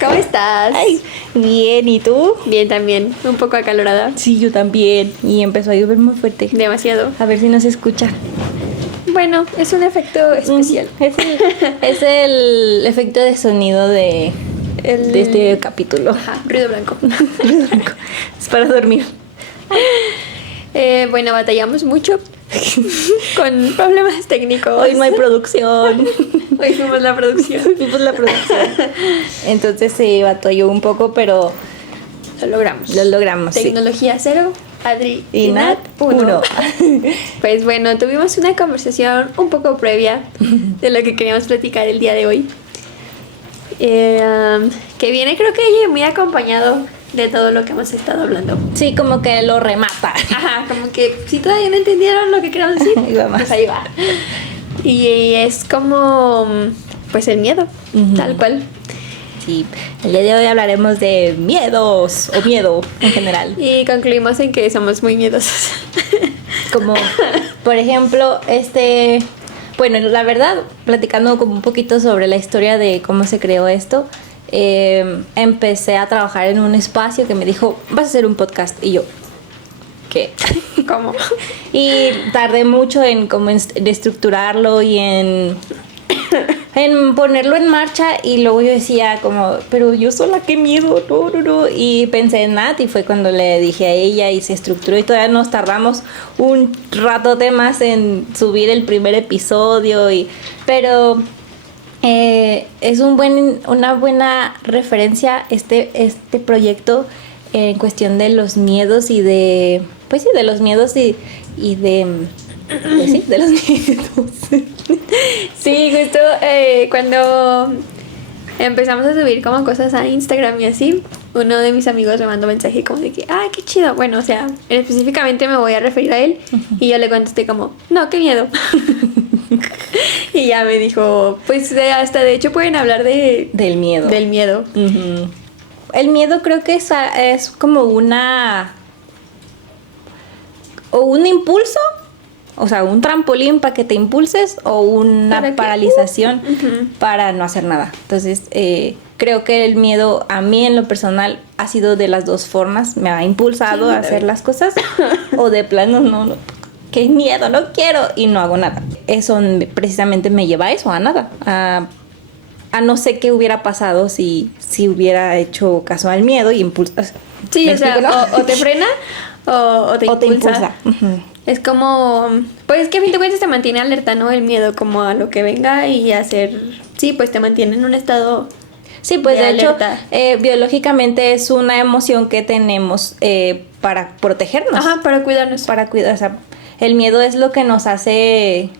¿Cómo estás? Ay, bien, ¿y tú? Bien también, un poco acalorada. Sí, yo también. Y empezó a llover muy fuerte. Demasiado. A ver si nos escucha. Bueno, es un efecto especial. Es el efecto de sonido de este capítulo. Ajá, ruido blanco. Es para dormir. Bueno, batallamos mucho con problemas técnicos. Hoy no hay producción. Hoy fuimos la producción. Fuimos la producción. Entonces se batalló un poco, pero Lo logramos. lo logramos. Sí. Tecnología cero, Adri Y Nat, 1. Pues bueno, tuvimos una conversación un poco previa de lo que queríamos platicar el día de hoy. Que viene creo que muy acompañado de todo lo que hemos estado hablando. Sí, como que lo remata. Ajá, como que si todavía no entendieron lo que queríamos decir, Ahí va más. pues ahí va. Y es como, pues el miedo, tal cual. Sí, el día de hoy hablaremos de miedos o miedo en general. Y concluimos en que somos muy miedosos. Como, por ejemplo, bueno, la verdad, platicando como un poquito sobre la historia de cómo se creó esto, empecé a trabajar en un espacio que me dijo, vas a hacer un podcast. Y yo, ¿qué? ¿Cómo? Y tardé mucho en como en estructurarlo y en ponerlo en marcha, y luego yo decía como, pero yo sola, qué miedo, no. Y pensé en Nat y fue cuando le dije a ella y se estructuró, y todavía nos tardamos un ratote más en subir el primer episodio, pero es una buena referencia este proyecto en cuestión de los miedos y de, pues sí, de los miedos y de, pues sí, de los miedos. Sí, justo cuando empezamos a subir como cosas a Instagram y así, uno de mis amigos me mandó mensaje como de que, ¡ay, qué chido! Bueno, o sea, específicamente me voy a referir a él. Y yo le contesté como, no, qué miedo. Y ya me dijo, pues hasta de hecho pueden hablar Del miedo. del miedo. Uh-huh. El miedo creo que es como un impulso, o sea, un trampolín para que te impulses, o una paralización para no hacer nada. Entonces, creo que el miedo a mí en lo personal ha sido de las dos formas. Me ha impulsado a hacer las cosas, o de plano no, qué miedo, no quiero, y no hago nada. Eso precisamente me lleva a eso, a nada, a no sé qué hubiera pasado si hubiera hecho caso al miedo y impulsas. Sí, o sea, ¿no? o te frena o te impulsa. Uh-huh. Es como, pues que a fin de cuentas te mantiene alerta, ¿no? El miedo como a lo que venga y hacer, sí, pues te mantiene en un estado. Sí, pues de hecho, alerta. Biológicamente es una emoción que tenemos para protegernos. Ajá, para cuidarnos. Para cuidar, o sea, el miedo es lo que nos hace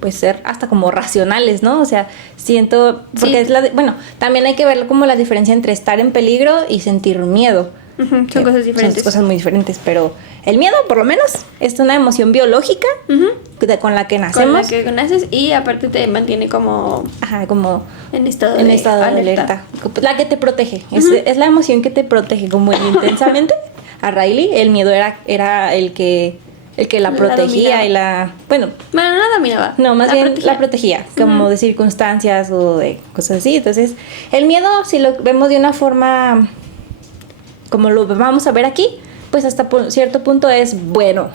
pues ser hasta como racionales, ¿no? O sea, siento, porque sí. bueno, también hay que ver como la diferencia entre estar en peligro y sentir miedo. Uh-huh, son cosas diferentes. Son cosas muy diferentes, pero el miedo, por lo menos, es una emoción biológica con la que nacemos. Con la que naces, y aparte te mantiene como... Ajá, como en estado de alerta. La que te protege. Es la emoción que te protege, como intensamente. A Riley el miedo era el que la protegía y la... Bueno, no la dominaba. No, más bien la protegía, como de circunstancias o de cosas así. Entonces, el miedo, si lo vemos de una forma como lo vamos a ver aquí, pues hasta cierto punto es bueno,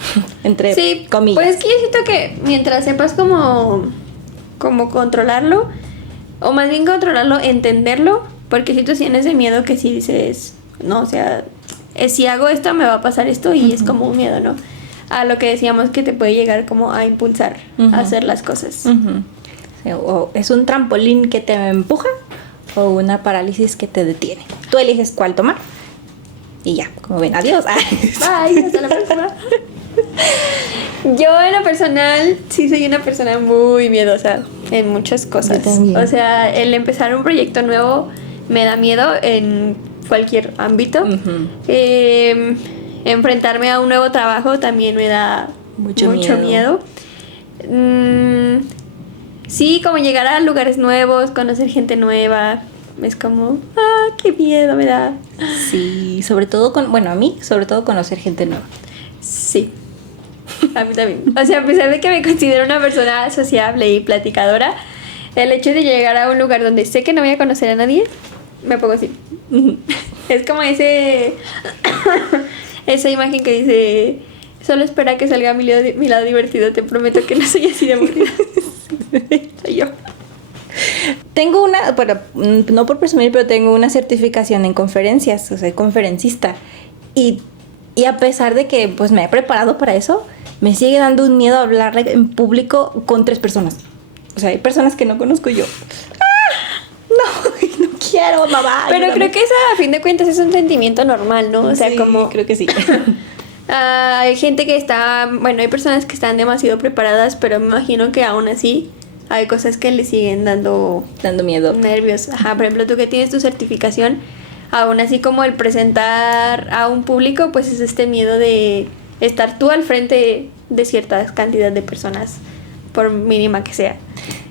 entre comillas. Pues es que yo siento que mientras sepas cómo controlarlo, o más bien controlarlo, entenderlo, porque hay situaciones de miedo que si dices, no, o sea, si hago esto me va a pasar esto, y es como un miedo, ¿no? A lo que decíamos, que te puede llegar como a impulsar a hacer las cosas. O es un trampolín que te empuja, o una parálisis que te detiene. Tú eliges cuál tomar. Y ya, como ven, adiós. Bye, hasta la próxima. Yo en lo personal sí soy una persona muy miedosa en muchas cosas. O sea, el empezar un proyecto nuevo me da miedo en cualquier ámbito. Enfrentarme a un nuevo trabajo también me da mucho miedo. Sí, como llegar a lugares nuevos, conocer gente nueva. Es como, qué miedo me da. Sí, sobre todo a mí, sobre todo conocer gente nueva. Sí, a mí también. O sea, a pesar de que me considero una persona sociable y platicadora, el hecho de llegar a un lugar donde sé que no voy a conocer a nadie, me pongo así. Es como esa imagen que dice, solo espera que salga mi lado divertido, te prometo que no soy así de aburrida. Soy yo. Tengo una, bueno, no por presumir, pero tengo una certificación en conferencias, o sea, soy conferencista. Y a pesar de que pues me he preparado para eso, me sigue dando un miedo hablar en público con 3 personas. O sea, hay personas que no conozco y yo. No quiero, mamá. Pero ayúdame. creo que eso, a fin de cuentas, es un sentimiento normal, ¿no? O sea, Sí, como... creo que sí. hay gente que está... Bueno, hay personas que están demasiado preparadas, pero me imagino que aún así hay cosas que le siguen dando miedo. nervios. Ajá, por ejemplo, tú que tienes tu certificación, aún así como el presentar a un público, pues es este miedo de estar tú al frente de cierta cantidad de personas, por mínima que sea.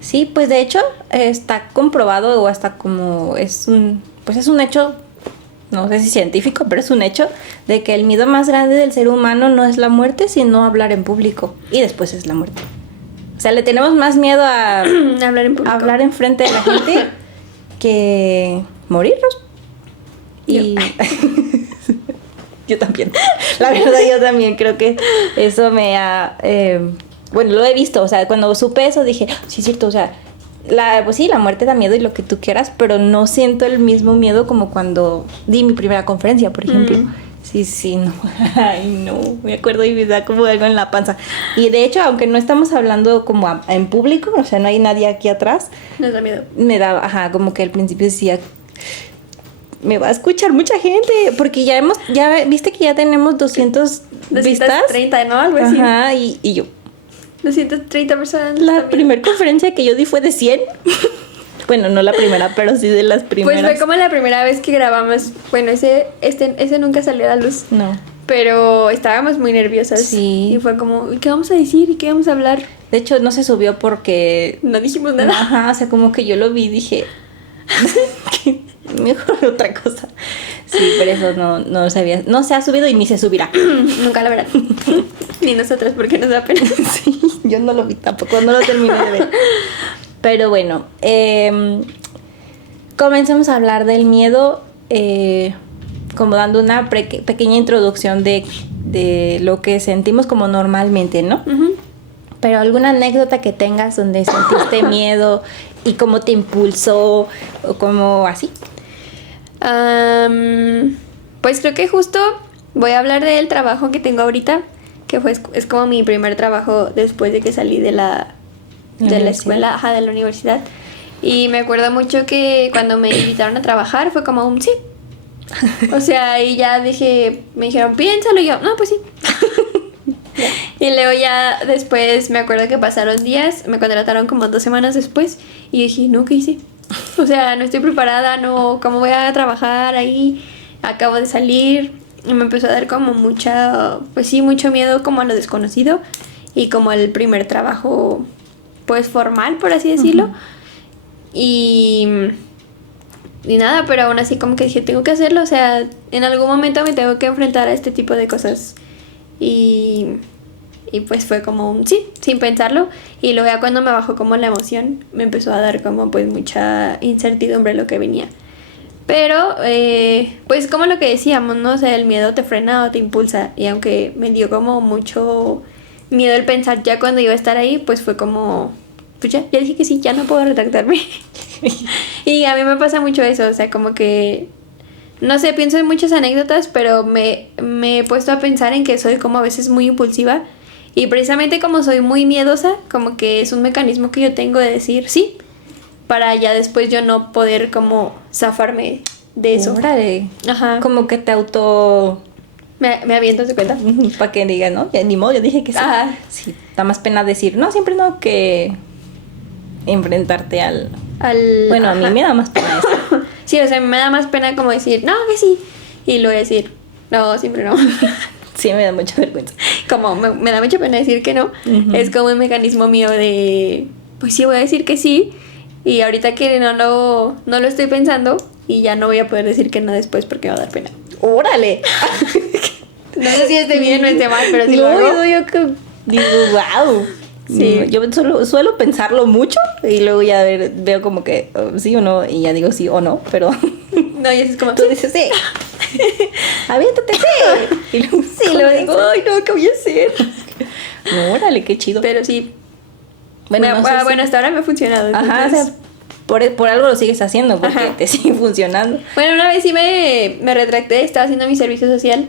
Sí, pues de hecho está comprobado o hasta como es un hecho, no sé si científico, pero es un hecho de que el miedo más grande del ser humano no es la muerte, sino hablar en público y después es la muerte. O sea, le tenemos más miedo a Hablar en público. hablar enfrente de la gente que morirnos. Y yo también. La verdad, yo también creo que eso me ha... bueno, lo he visto, o sea, cuando supe eso dije, sí, es cierto, o sea, pues sí, la muerte da miedo y lo que tú quieras, pero no siento el mismo miedo como cuando di mi primera conferencia, por ejemplo. Sí, no, ay, no, me acuerdo y me da como algo en la panza. Y de hecho, aunque no estamos hablando como en público, o sea, no hay nadie aquí atrás, Nos da miedo. me da, como que al principio decía, me va a escuchar mucha gente, porque ya viste que ya tenemos 200 vistas. 230, ¿no? Algo así. Ajá, y yo, 230 personas. la primera conferencia que yo di fue de 100. Bueno, no la primera, pero sí de las primeras. Pues fue como la primera vez que grabamos. Bueno, ese nunca salió a la luz. No. Pero estábamos muy nerviosas. Sí. Y fue como, ¿qué vamos a decir? ¿Y qué vamos a hablar? De hecho, no se subió porque... No dijimos nada. Ajá, o sea, como que yo lo vi y dije... mejor otra cosa. Sí, por eso no sabía. No se ha subido y ni se subirá. Nunca la verán. Ni nosotras, porque nos da pena. Sí, yo no lo vi tampoco, no lo terminé de ver. Pero bueno, comencemos a hablar del miedo, como dando una pequeña introducción de lo que sentimos como normalmente, ¿no? Uh-huh. Pero alguna anécdota que tengas donde sentiste miedo y cómo te impulsó o como así. Pues creo que justo voy a hablar del trabajo que tengo ahorita, que es como mi primer trabajo después de que salí de la escuela, de la universidad. Y me acuerdo mucho que cuando me invitaron a trabajar fue como un sí. O sea, y ya me dijeron, piénsalo, y yo, no, pues sí. Y luego ya después me acuerdo que pasaron días, me contrataron como 2 semanas después y dije, no, ¿qué hice? O sea, no estoy preparada, no, ¿cómo voy a trabajar ahí? Acabo de salir y me empezó a dar como mucho miedo como a lo desconocido y como el primer trabajo pues formal, por así decirlo. Uh-huh. Y nada, pero aún así como que dije, tengo que hacerlo, o sea, en algún momento me tengo que enfrentar a este tipo de cosas. Y pues fue como un sí, sin pensarlo. Y luego ya cuando me bajó como la emoción, me empezó a dar como pues mucha incertidumbre lo que venía. Pero pues como lo que decíamos, ¿no? O sea, el miedo te frena o te impulsa. Y aunque me dio como mucho miedo el pensar ya cuando iba a estar ahí, pues fue como, pues ya dije que sí, ya no puedo retractarme. Y a mí me pasa mucho eso, o sea, como que... No sé, pienso en muchas anécdotas, pero me he puesto a pensar en que soy como a veces muy impulsiva. Y precisamente como soy muy miedosa, como que es un mecanismo que yo tengo de decir sí, para ya después yo no poder como zafarme de eso. Órale. Ajá. Como que te auto... Me aviento, ¿se cuenta? Para que diga, ¿no? Ya ni modo, yo dije que sí. Ajá. Sí, da más pena decir, no, siempre no, que enfrentarte al... Bueno, ajá. A mí me da más pena eso. Sí, o sea, me da más pena como decir, no, que sí. Y luego decir, no, siempre no. Sí, me da mucha vergüenza. Como me da mucha pena decir que no. Uh-huh. Es como un mecanismo mío de, pues sí, voy a decir que sí. Y ahorita que no lo estoy pensando y ya no voy a poder decir que no después porque me va a dar pena. ¡Órale! No sé si esté bien o esté mal, pero si no, lo hago. Yo que digo, wow. Sí. Yo suelo pensarlo mucho y luego ya veo como que sí o no y ya digo sí o no, pero No, y así es como... tú dices sí. Aviéntate, sí. Y luego, Sí, ¿cómo lo dices? digo, ay, no, ¿qué voy a hacer? No, órale, qué chido. Pero sí. Bueno, no sé si- Bueno, hasta ahora me ha funcionado. Ajá, o entonces- sea, por algo lo sigues haciendo, porque Ajá. te sigue funcionando. Bueno, una vez sí me retracté, estaba haciendo mi servicio social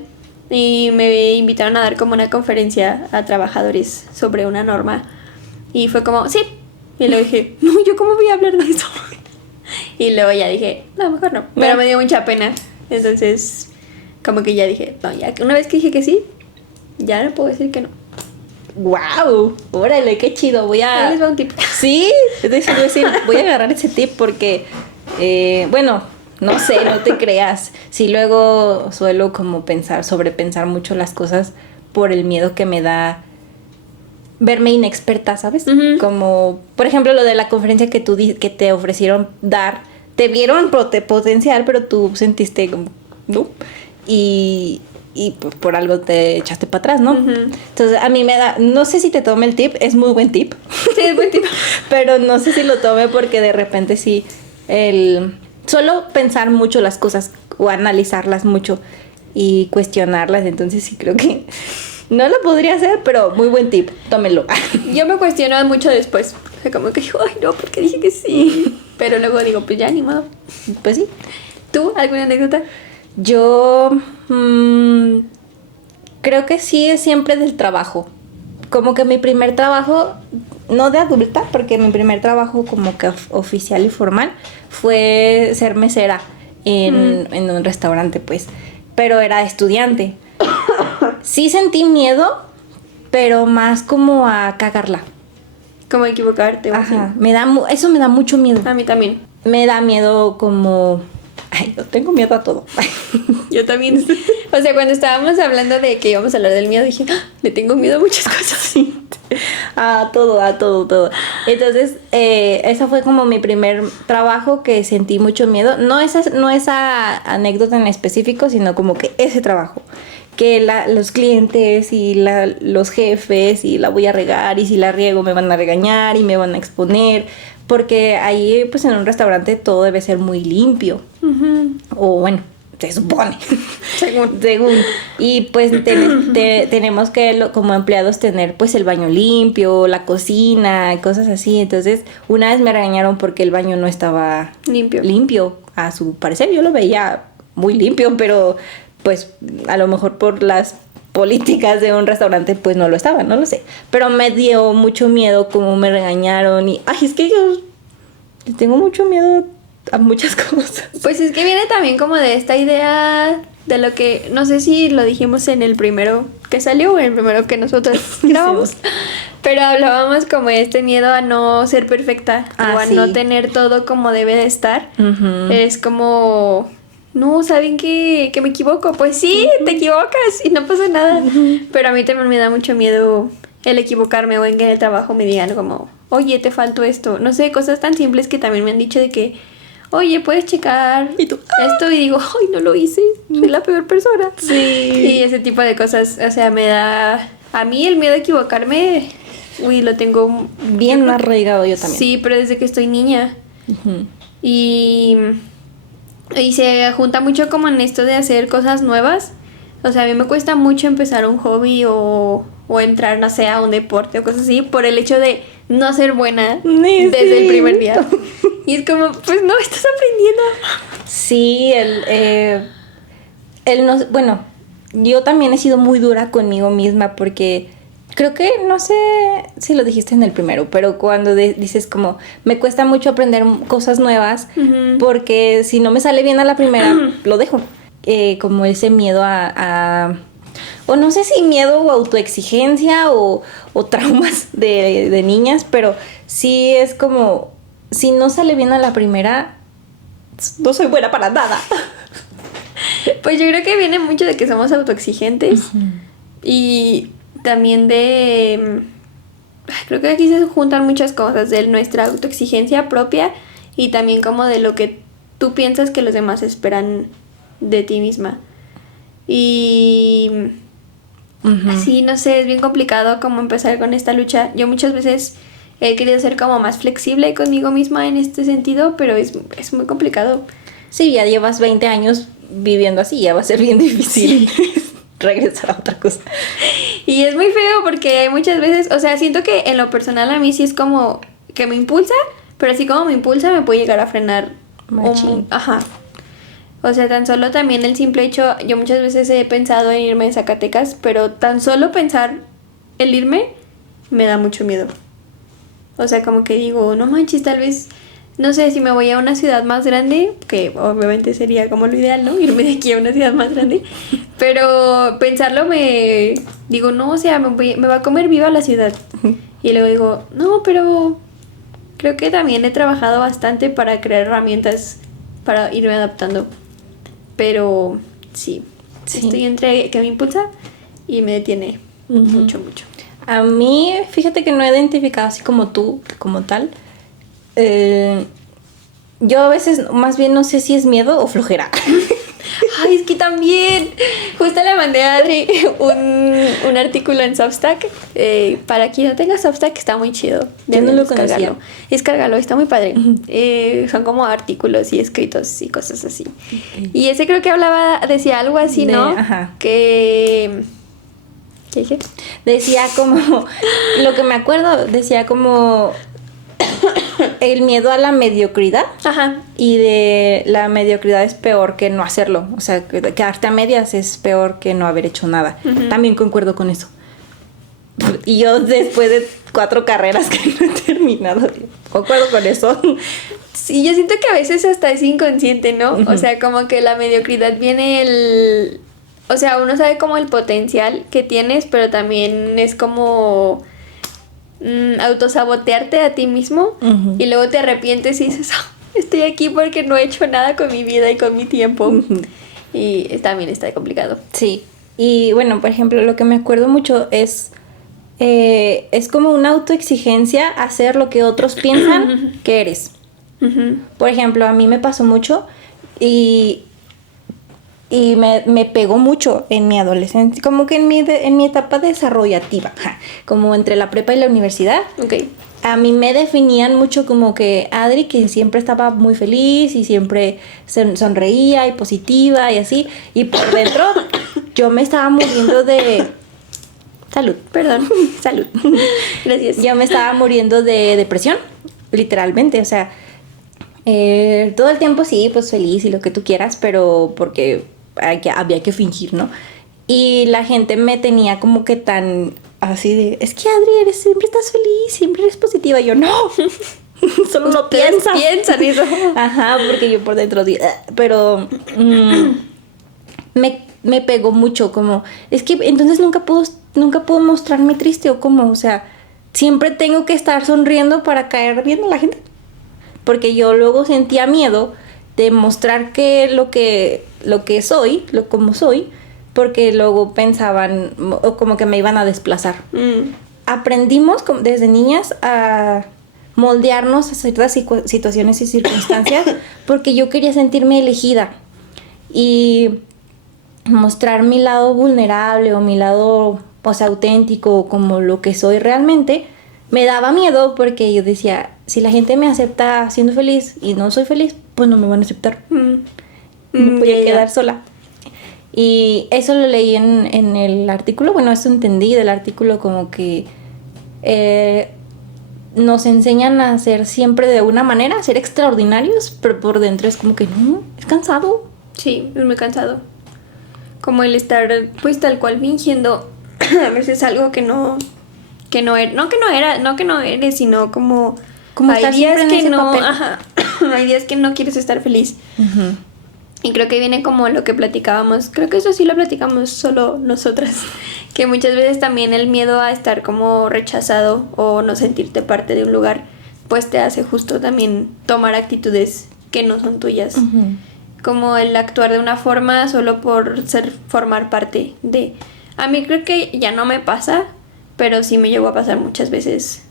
y me invitaron a dar como una conferencia a trabajadores sobre una norma. Y fue como, sí. Y luego dije, no, ¿yo cómo voy a hablar de eso? Y luego ya dije, no, mejor no. Pero No. me dio mucha pena. Entonces, como que ya dije, no, ya una vez que dije que sí, ya no puedo decir que no. ¡Wow! Órale, qué chido. Voy Ahí a... les va un tip. Sí, es decir, voy a agarrar ese tip porque, bueno, no sé, no te creas. Sí, luego suelo como sobrepensar mucho las cosas por el miedo que me da verme inexperta, ¿sabes? Ujú. Como, por ejemplo, lo de la conferencia que que te ofrecieron dar, te vieron potencial, pero tú sentiste como, no, y por algo te echaste para atrás, ¿no? Ujú. Entonces, a mí me da, no sé si te tome el tip, es muy buen tip, Sí, es buen tip. pero no sé si lo tome porque de repente sí, solo pensar mucho las cosas o analizarlas mucho y cuestionarlas, entonces sí creo que no lo podría hacer, pero muy buen tip, tómelo. Yo me cuestiono mucho después. O sea, como que digo, ay, no, porque dije que sí. Pero luego digo, pues ya, ni modo. Pues sí. ¿Tú? ¿Alguna anécdota? Yo creo que sí es siempre del trabajo. Como que mi primer trabajo, no de adulta, porque mi primer trabajo como que oficial y formal fue ser mesera en un restaurante, pues. Pero era estudiante. Sí sentí miedo, pero más como a cagarla. Como equivocarte o así. Ajá. Eso me da mucho miedo. A mí también. Me da miedo como... Ay, yo tengo miedo a todo. Yo también. O sea, cuando estábamos hablando de que íbamos a hablar del miedo, dije, "Ah, le tengo miedo a muchas cosas". A todo. Entonces, ese fue como mi primer trabajo que sentí mucho miedo. No esa anécdota en específico, sino como que ese trabajo. Que los clientes y los jefes y la voy a regar y si la riego me van a regañar y me van a exponer. Porque ahí, pues en un restaurante todo debe ser muy limpio. Ujú. O bueno, se supone. Según. Según. Y pues tenemos que como empleados tener pues el baño limpio, la cocina, cosas así. Entonces una vez me regañaron porque el baño no estaba Limpio. a su parecer. Yo lo veía muy limpio, pero pues a lo mejor por las políticas de un restaurante pues no lo estaba, no lo sé. Pero me dio mucho miedo como me regañaron y ay, es que yo tengo mucho miedo a muchas cosas. Pues es que viene también como de esta idea de lo que, no sé si lo dijimos en el primero que salió o en el primero que nosotros grabamos, pero hablábamos como de este miedo a no ser perfecta o a sí. no tener todo como debe de estar. Ujú. Es como, no, ¿saben que me equivoco? Pues sí, te equivocas y no pasa nada. Pero a mí también me da mucho miedo el equivocarme o en que en el trabajo me digan como, oye, te faltó esto. No sé, cosas tan simples que también me han dicho de que, oye, puedes checar Y tú, esto y digo, ay, no lo hice, soy la peor persona. Sí. Y ese tipo de cosas, o sea, me da, a mí el miedo a equivocarme, uy, lo tengo Bien yo creo que- arraigado yo también. Sí, pero desde que estoy niña. Ujú. Y se junta mucho como en esto de hacer cosas nuevas. O sea, a mí me cuesta mucho empezar un hobby o entrar, no sé, a un deporte o cosas así por el hecho de no ser buena Sí, desde el sí. primer día. Y es como, pues no, estás aprendiendo. Sí, el no, bueno, yo también he sido muy dura conmigo misma porque creo que, no sé si lo dijiste en el primero, pero cuando dices como, me cuesta mucho aprender cosas nuevas Ujú. porque si no me sale bien a la primera, lo dejo. Como ese miedo o no sé si miedo o autoexigencia o traumas de niñas, pero sí es como, si no sale bien a la primera, no soy buena para nada. Pues yo creo que viene mucho de que somos autoexigentes y también creo que aquí se juntan muchas cosas de nuestra autoexigencia propia y también como de lo que tú piensas que los demás esperan de ti misma. Y Así, no sé, es bien complicado como empezar con esta lucha. Yo muchas veces he querido ser como más flexible conmigo misma en este sentido, pero es muy complicado. Sí, ya llevas 20 años viviendo así, ya va a ser bien difícil regresar a otra cosa. Y es muy feo porque hay muchas veces, o sea, siento que en lo personal a mí sí es como que me impulsa, pero así como me impulsa me puede llegar a frenar. Machín. Ajá. O sea, tan solo también el simple hecho, yo muchas veces he pensado en irme de Zacatecas, pero tan solo pensar el irme me da mucho miedo. O sea, como que digo, no manches, tal vez, no sé, si me voy a una ciudad más grande, que obviamente sería como lo ideal, ¿no? Irme de aquí a una ciudad más grande. Pero pensarlo me digo, no, o sea, me va a comer viva la ciudad. Y luego digo, no, pero creo que también he trabajado bastante para crear herramientas para irme adaptando. Pero sí, estoy entre que me impulsa y me detiene mucho. A mí, fíjate que no he identificado así como tú, como tal. Yo a veces más bien no sé si es miedo o flojera. Ay, es que también. Justo le mandé a Adri un artículo en Substack. Para quien no tenga Substack, está muy chido. Yo no lo descargarlo. conocía. Descárgalo, está muy padre. Son como artículos y escritos y cosas así. Okay. Y ese creo que decía algo así, ¿no? Ajá. Que... ¿Qué dije? Decía como, lo que me acuerdo, decía como el miedo a la mediocridad. Ajá. Y de la mediocridad es peor que no hacerlo. O sea, quedarte a medias es peor que no haber hecho nada. También concuerdo con eso. Y yo después de 4 carreras que no he terminado, concuerdo con eso. Sí, yo siento que a veces hasta es inconsciente, ¿no? O sea, como que la mediocridad viene o sea, uno sabe como el potencial que tienes, pero también es como autosabotearte a ti mismo y luego te arrepientes y dices, estoy aquí porque no he hecho nada con mi vida y con mi tiempo. Y también está complicado. Sí, y bueno, por ejemplo, lo que me acuerdo mucho es como una autoexigencia hacer lo que otros piensan que eres. Por ejemplo, a mí me pasó mucho y me pegó mucho en mi adolescencia, como que en mi etapa desarrollativa, como entre la prepa y la universidad. Okay. A mí me definían mucho como que Adri, que siempre estaba muy feliz y siempre sonreía y positiva y así. Y por dentro yo me estaba muriendo de... Salud. Perdón. Salud. Gracias. Yo me estaba muriendo de depresión, literalmente. O sea, todo el tiempo sí, pues feliz y lo que tú quieras, pero porque había que fingir, ¿no? Y la gente me tenía como que tan... así de, es que Adri, siempre estás feliz, siempre eres positiva. Y yo, no, solo lo piensas. Piensan eso. Ajá, porque yo por dentro, pero me pegó mucho, como, es que entonces nunca puedo mostrarme triste o como, o sea, siempre tengo que estar sonriendo para caer bien a la gente. Porque yo luego sentía miedo de mostrar que lo que soy, como soy, porque luego pensaban o como que me iban a desplazar. Aprendimos desde niñas a moldearnos a ciertas situaciones y circunstancias porque yo quería sentirme elegida y mostrar mi lado vulnerable o mi lado, pues, auténtico, como lo que soy realmente. Me daba miedo porque yo decía, si la gente me acepta siendo feliz y no soy feliz, pues no me van a aceptar. Me voy a quedar sola. Y eso lo leí en el artículo. Bueno, eso entendí del artículo, como que nos enseñan a ser siempre de una manera, a ser extraordinarios, pero por dentro es como que no, es cansado. Sí, es muy cansado. Como el estar, pues, tal cual fingiendo a veces algo que no eres, sino como hay estar días siempre en que ese no, papel. ajá, hay días que no quieres estar feliz. Y creo que viene como lo que platicábamos, creo que eso sí lo platicamos solo nosotras, que muchas veces también el miedo a estar como rechazado o no sentirte parte de un lugar, pues te hace justo también tomar actitudes que no son tuyas. Como el actuar de una forma solo por formar parte de... A mí creo que ya no me pasa, pero sí me llegó a pasar muchas veces,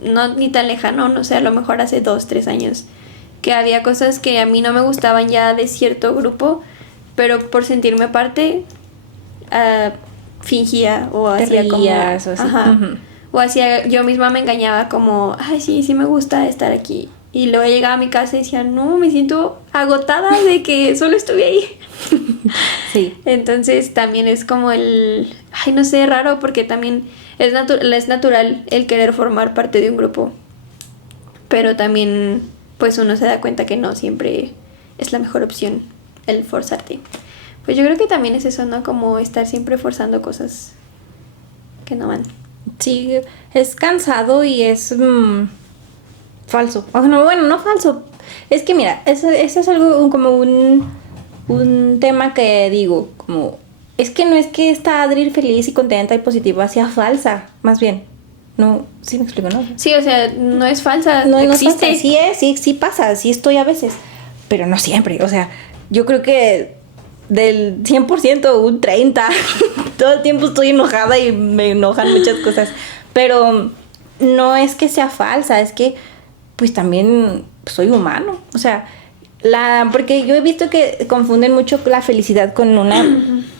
no ni tan lejano, no sé, a lo mejor hace 2-3 años, que había cosas que a mí no me gustaban ya de cierto grupo, pero por sentirme parte, fingía o Te hacía reías como... o así. Ajá. Ujú. O hacía, yo misma me engañaba como, ay, sí, sí me gusta estar aquí. Y luego llegaba a mi casa y decía, no, me siento agotada de que solo estuve ahí. Sí. Entonces también es como ay, no sé, raro porque también es natural el querer formar parte de un grupo. Pero también, pues uno se da cuenta que no siempre es la mejor opción el forzarte. Pues yo creo que también es eso, ¿no? Como estar siempre forzando cosas que no van. Sí, es cansado y es falso. O no, bueno, no falso. Es que mira, eso es algo como un tema que digo, como, es que no es que esta Adri feliz y contenta y positiva sea falsa, más bien. No, sí me explico, ¿no? Sí, o sea, no es falsa, No, no existe. pasa, sí es, sí pasa, sí estoy a veces, pero no siempre, o sea, yo creo que del 100% un 30, todo el tiempo estoy enojada y me enojan muchas cosas, pero no es que sea falsa, es que pues también soy humano, o sea, porque yo he visto que confunden mucho la felicidad con una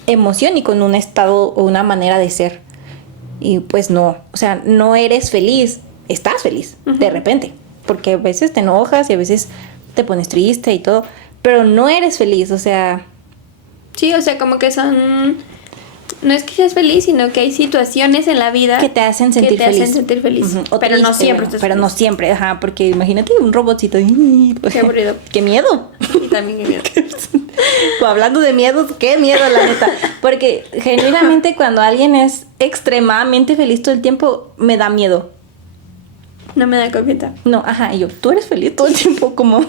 emoción y con un estado o una manera de ser. Y pues no, o sea, no eres feliz, estás feliz, de repente, porque a veces te enojas y a veces te pones triste y todo, pero no eres feliz, o sea... Sí, o sea, como que son... No es que seas feliz, sino que hay situaciones en la vida que te hacen sentir feliz. Hacen sentir feliz. Uh-huh. Pero no triste, siempre bueno, estás pero feliz. no siempre, ajá, porque imagínate un robotcito. Qué aburrido. ¡Qué miedo! Y también qué miedo. Pues hablando de miedos, qué miedo, la neta. Porque genuinamente cuando alguien es extremadamente feliz todo el tiempo, me da miedo. No me da confianza. No, ajá, y yo, tú eres feliz todo el tiempo, como...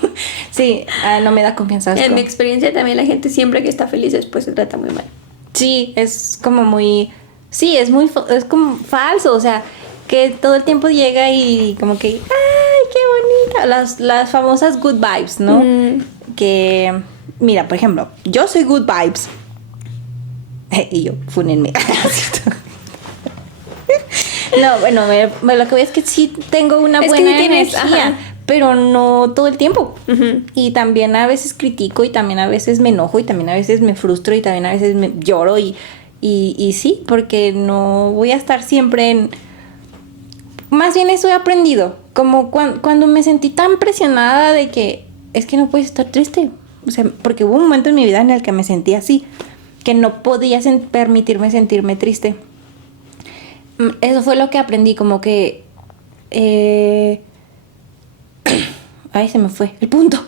Sí, no me da confianza. En como... mi experiencia también la gente siempre que está feliz después se trata muy mal. Sí, es como muy... Sí, es como falso, o sea, que todo el tiempo llega y como que... ¡Ay, qué bonita! Las famosas good vibes, ¿no? Que... Mira, por ejemplo, yo soy good vibes. Y yo, fúnenme. No, bueno, lo que voy es que sí tengo una Es que buena sí tienes, energía, ajá. pero no todo el tiempo. Ujú. Y también a veces critico y también a veces me enojo y también a veces me frustro y también a veces me lloro y sí, porque no voy a estar siempre en... Más bien eso he aprendido, como cuando me sentí tan presionada de que es que no puedes estar triste. O sea, porque hubo un momento en mi vida en el que me sentí así, que no podía permitirme sentirme triste. Eso fue lo que aprendí, como que... Ay, se me fue el punto.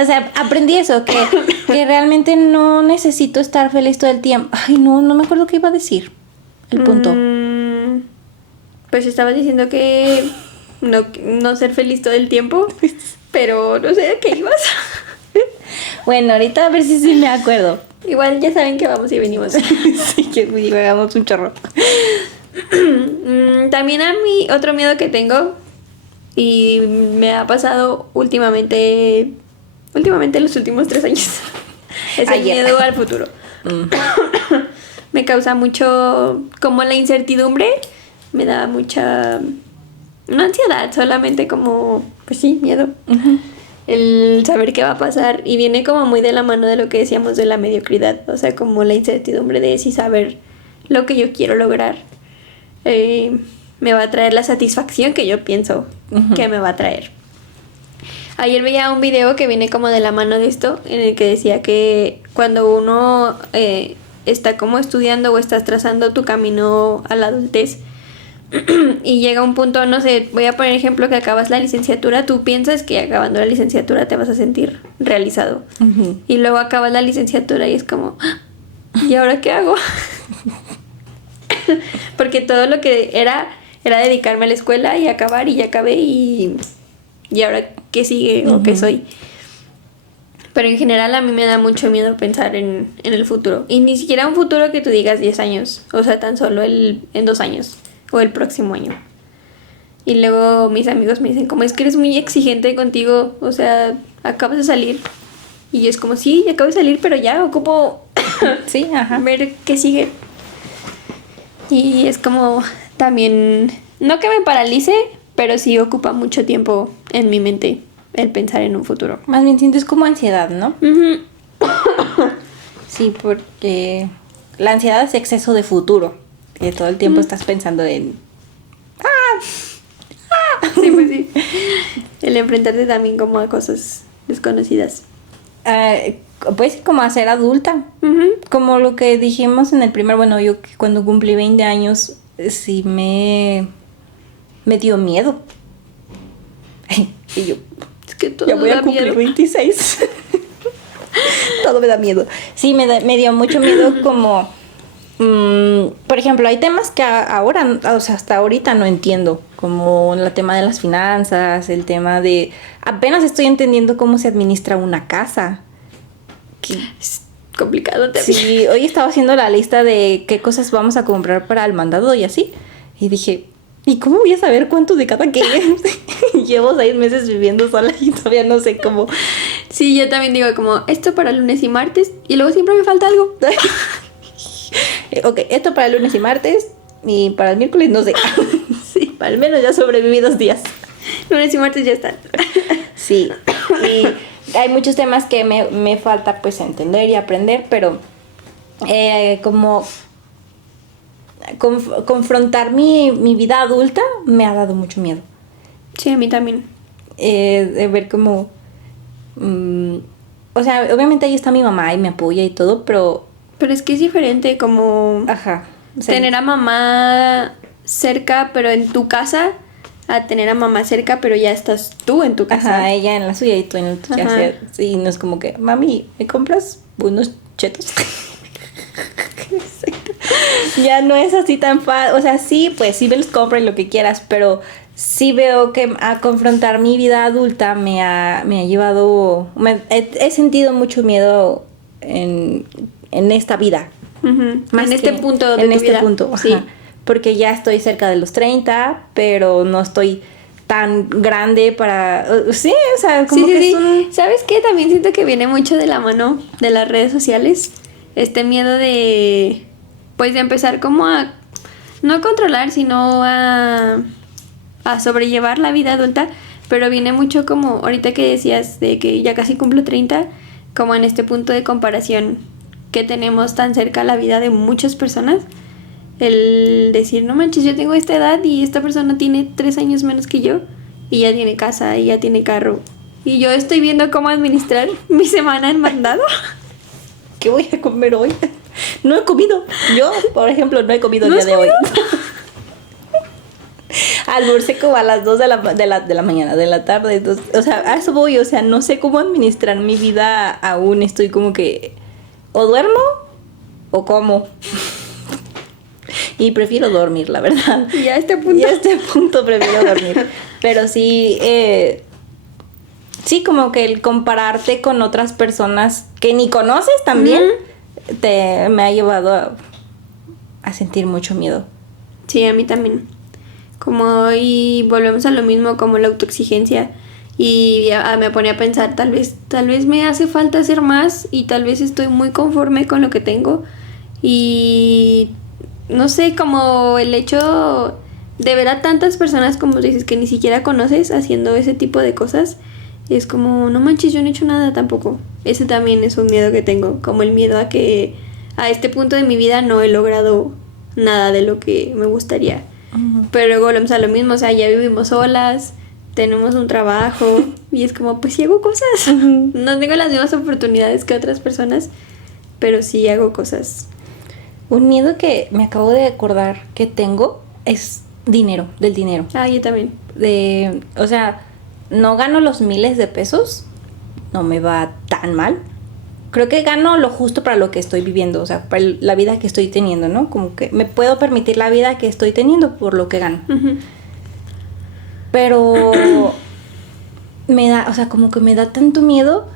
O sea, aprendí eso, que realmente no necesito estar feliz todo el tiempo. Ay, no me acuerdo qué iba a decir. El punto. Pues estabas diciendo que no ser feliz todo el tiempo, pero no sé a qué ibas. Bueno, ahorita a ver si me acuerdo. Igual ya saben que vamos y venimos. Sí, que hagamos un chorro. También a mí otro miedo que tengo y me ha pasado últimamente en los últimos 3 años es el miedo al futuro. Me causa mucho, como la incertidumbre, me da mucha, no ansiedad, solamente como, pues sí, miedo. El saber qué va a pasar y viene como muy de la mano de lo que decíamos de la mediocridad, o sea, como la incertidumbre de si saber lo que yo quiero lograr me va a traer la satisfacción que yo pienso que me va a traer. Ayer veía un video que viene como de la mano de esto, en el que decía que cuando uno está como estudiando o estás trazando tu camino a la adultez y llega un punto, no sé, voy a poner ejemplo que acabas la licenciatura, tú piensas que acabando la licenciatura te vas a sentir realizado. Y luego acabas la licenciatura y es como, ¿y ahora qué hago? Porque todo lo que era dedicarme a la escuela y acabar y ya acabé y ahora qué sigue o qué soy. Pero en general a mí me da mucho miedo pensar en el futuro. Y ni siquiera un futuro que tú digas 10 años. O sea, tan solo en 2 años. O el próximo año. Y luego mis amigos me dicen, como es que eres muy exigente contigo. O sea, acabas de salir. Y yo es como, sí, ya acabo de salir, pero ya ocupo Sí, ajá. ver qué sigue. Y es como también, no que me paralice, pero sí ocupa mucho tiempo en mi mente el pensar en un futuro. Más bien sientes como ansiedad, ¿no? Uh-huh. Sí, porque la ansiedad es exceso de futuro. Que todo el tiempo estás pensando en... Sí, pues sí. El enfrentarte también como a cosas desconocidas. Pues como a ser adulta. Ujú. Como lo que dijimos en el primer... Bueno, yo cuando cumplí 20 años, sí me dio miedo. Y yo... Es que todo Ya voy a da cumplir miedo. 26. Todo me da miedo. Sí, me dio mucho miedo como... por ejemplo, hay temas que ahora, o sea, hasta ahorita no entiendo. Como el tema de las finanzas, el tema de... Apenas estoy entendiendo cómo se administra una casa. Es complicado también. Sí, hoy estaba haciendo la lista de qué cosas vamos a comprar para el mandado y así. Y dije, ¿y cómo voy a saber cuánto de cada qué? Llevo 6 meses viviendo sola y todavía no sé cómo. Sí, yo también digo como esto para lunes y martes y luego siempre me falta algo. Ok, esto para el lunes y martes y para el miércoles no sé. Sí, al menos ya sobreviví 2 días. Lunes y martes ya están. Sí, y hay muchos temas que me falta pues entender y aprender, pero como confrontar mi vida adulta me ha dado mucho miedo. Sí, a mí también. De ver como... o sea, obviamente ahí está mi mamá y me apoya y todo, pero... Pero es que es diferente como Ajá. O sea, tener a mamá cerca pero en tu casa a tener a mamá cerca pero ya estás tú en tu casa. ajá, ella en la suya y tú en la tuya. Ajá. O sea, sí, no es como que, mami, ¿me compras unos chetos? Ya no es así tan fácil. O sea, sí, pues sí me los compro y lo que quieras, pero sí veo que a confrontar mi vida adulta me ha llevado... he sentido mucho miedo en esta vida. Ujú. Más En este que punto de en tu este vida. punto, ajá. Sí. Porque ya estoy cerca de los 30, pero no estoy tan grande para... sí, o sea, como Sí, que sí, es un... sí. ¿Sabes qué? También siento que viene mucho de la mano de las redes sociales. Este miedo de... Pues de empezar como a... No a controlar, sino a sobrellevar la vida adulta. Pero viene mucho como... Ahorita que decías de que ya casi cumplo 30. Como en este punto de comparación que tenemos tan cerca la vida de muchas personas. El decir, no manches, yo tengo esta edad y esta persona tiene 3 años menos que yo y ya tiene casa y ya tiene carro. Y yo estoy viendo cómo administrar mi semana en mandado. ¿Qué voy a comer hoy? No he comido. Yo, por ejemplo, no he comido el ¿No día has de hoy. comido? Almorcé como a las 2 de la mañana, de la tarde. Entonces, o sea, a eso voy. O sea, no sé cómo administrar mi vida aún. Estoy como que o duermo o como. Y prefiero dormir, la verdad. Y a este punto. Y a este punto prefiero dormir. Pero sí, sí, como que el compararte con otras personas que ni conoces también me ha llevado a sentir mucho miedo. Sí, a mí también. Como y volvemos a lo mismo como la autoexigencia. Y ya me ponía a pensar, tal vez me hace falta hacer más y tal vez estoy muy conforme con lo que tengo. Y no sé, como el hecho de ver a tantas personas, como dices, que ni siquiera conoces haciendo ese tipo de cosas, es como, no manches, yo no he hecho nada tampoco. Ese también es un miedo que tengo, como el miedo a que a este punto de mi vida no he logrado nada de lo que me gustaría. Pero luego volvemos a lo mismo, o sea, ya vivimos solas, tenemos un trabajo y es como, pues sí hago cosas. No tengo las mismas oportunidades que otras personas, pero sí hago cosas. Un miedo que me acabo de acordar que tengo es del dinero. Ah, yo también. O sea, no gano los miles de pesos, no me va tan mal. Creo que gano lo justo para lo que estoy viviendo, o sea, para la vida que estoy teniendo, ¿no? Como que me puedo permitir la vida que estoy teniendo por lo que gano. Ujú. Pero me da, o sea, como que me da tanto miedo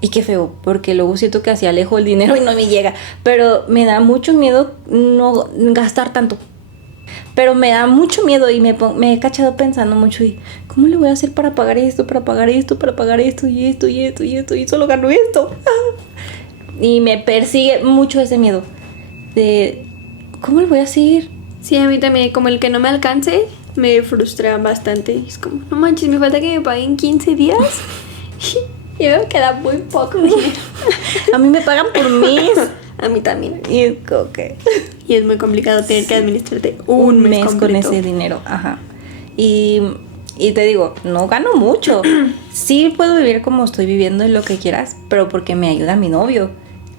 y qué feo, porque luego siento que hacia alejo el dinero y no me llega. Pero me da mucho miedo no gastar tanto. Pero me da mucho miedo y me he cachado pensando mucho y ¿cómo le voy a hacer para pagar esto, para pagar esto, para pagar esto y esto y esto y esto y solo gano esto? Y me persigue mucho ese miedo de ¿cómo le voy a hacer? Sí, a mí también, como el que no me alcance, me frustra bastante. Es como, no manches, me falta que me paguen 15 días y me queda muy poco dinero. A mí me pagan por mes. A mí también. Y es como que... Y es muy complicado tener que administrarte un mes con completo. ese dinero, ajá. Y te digo, no gano mucho. Sí puedo vivir como estoy viviendo en lo que quieras, pero porque me ayuda mi novio.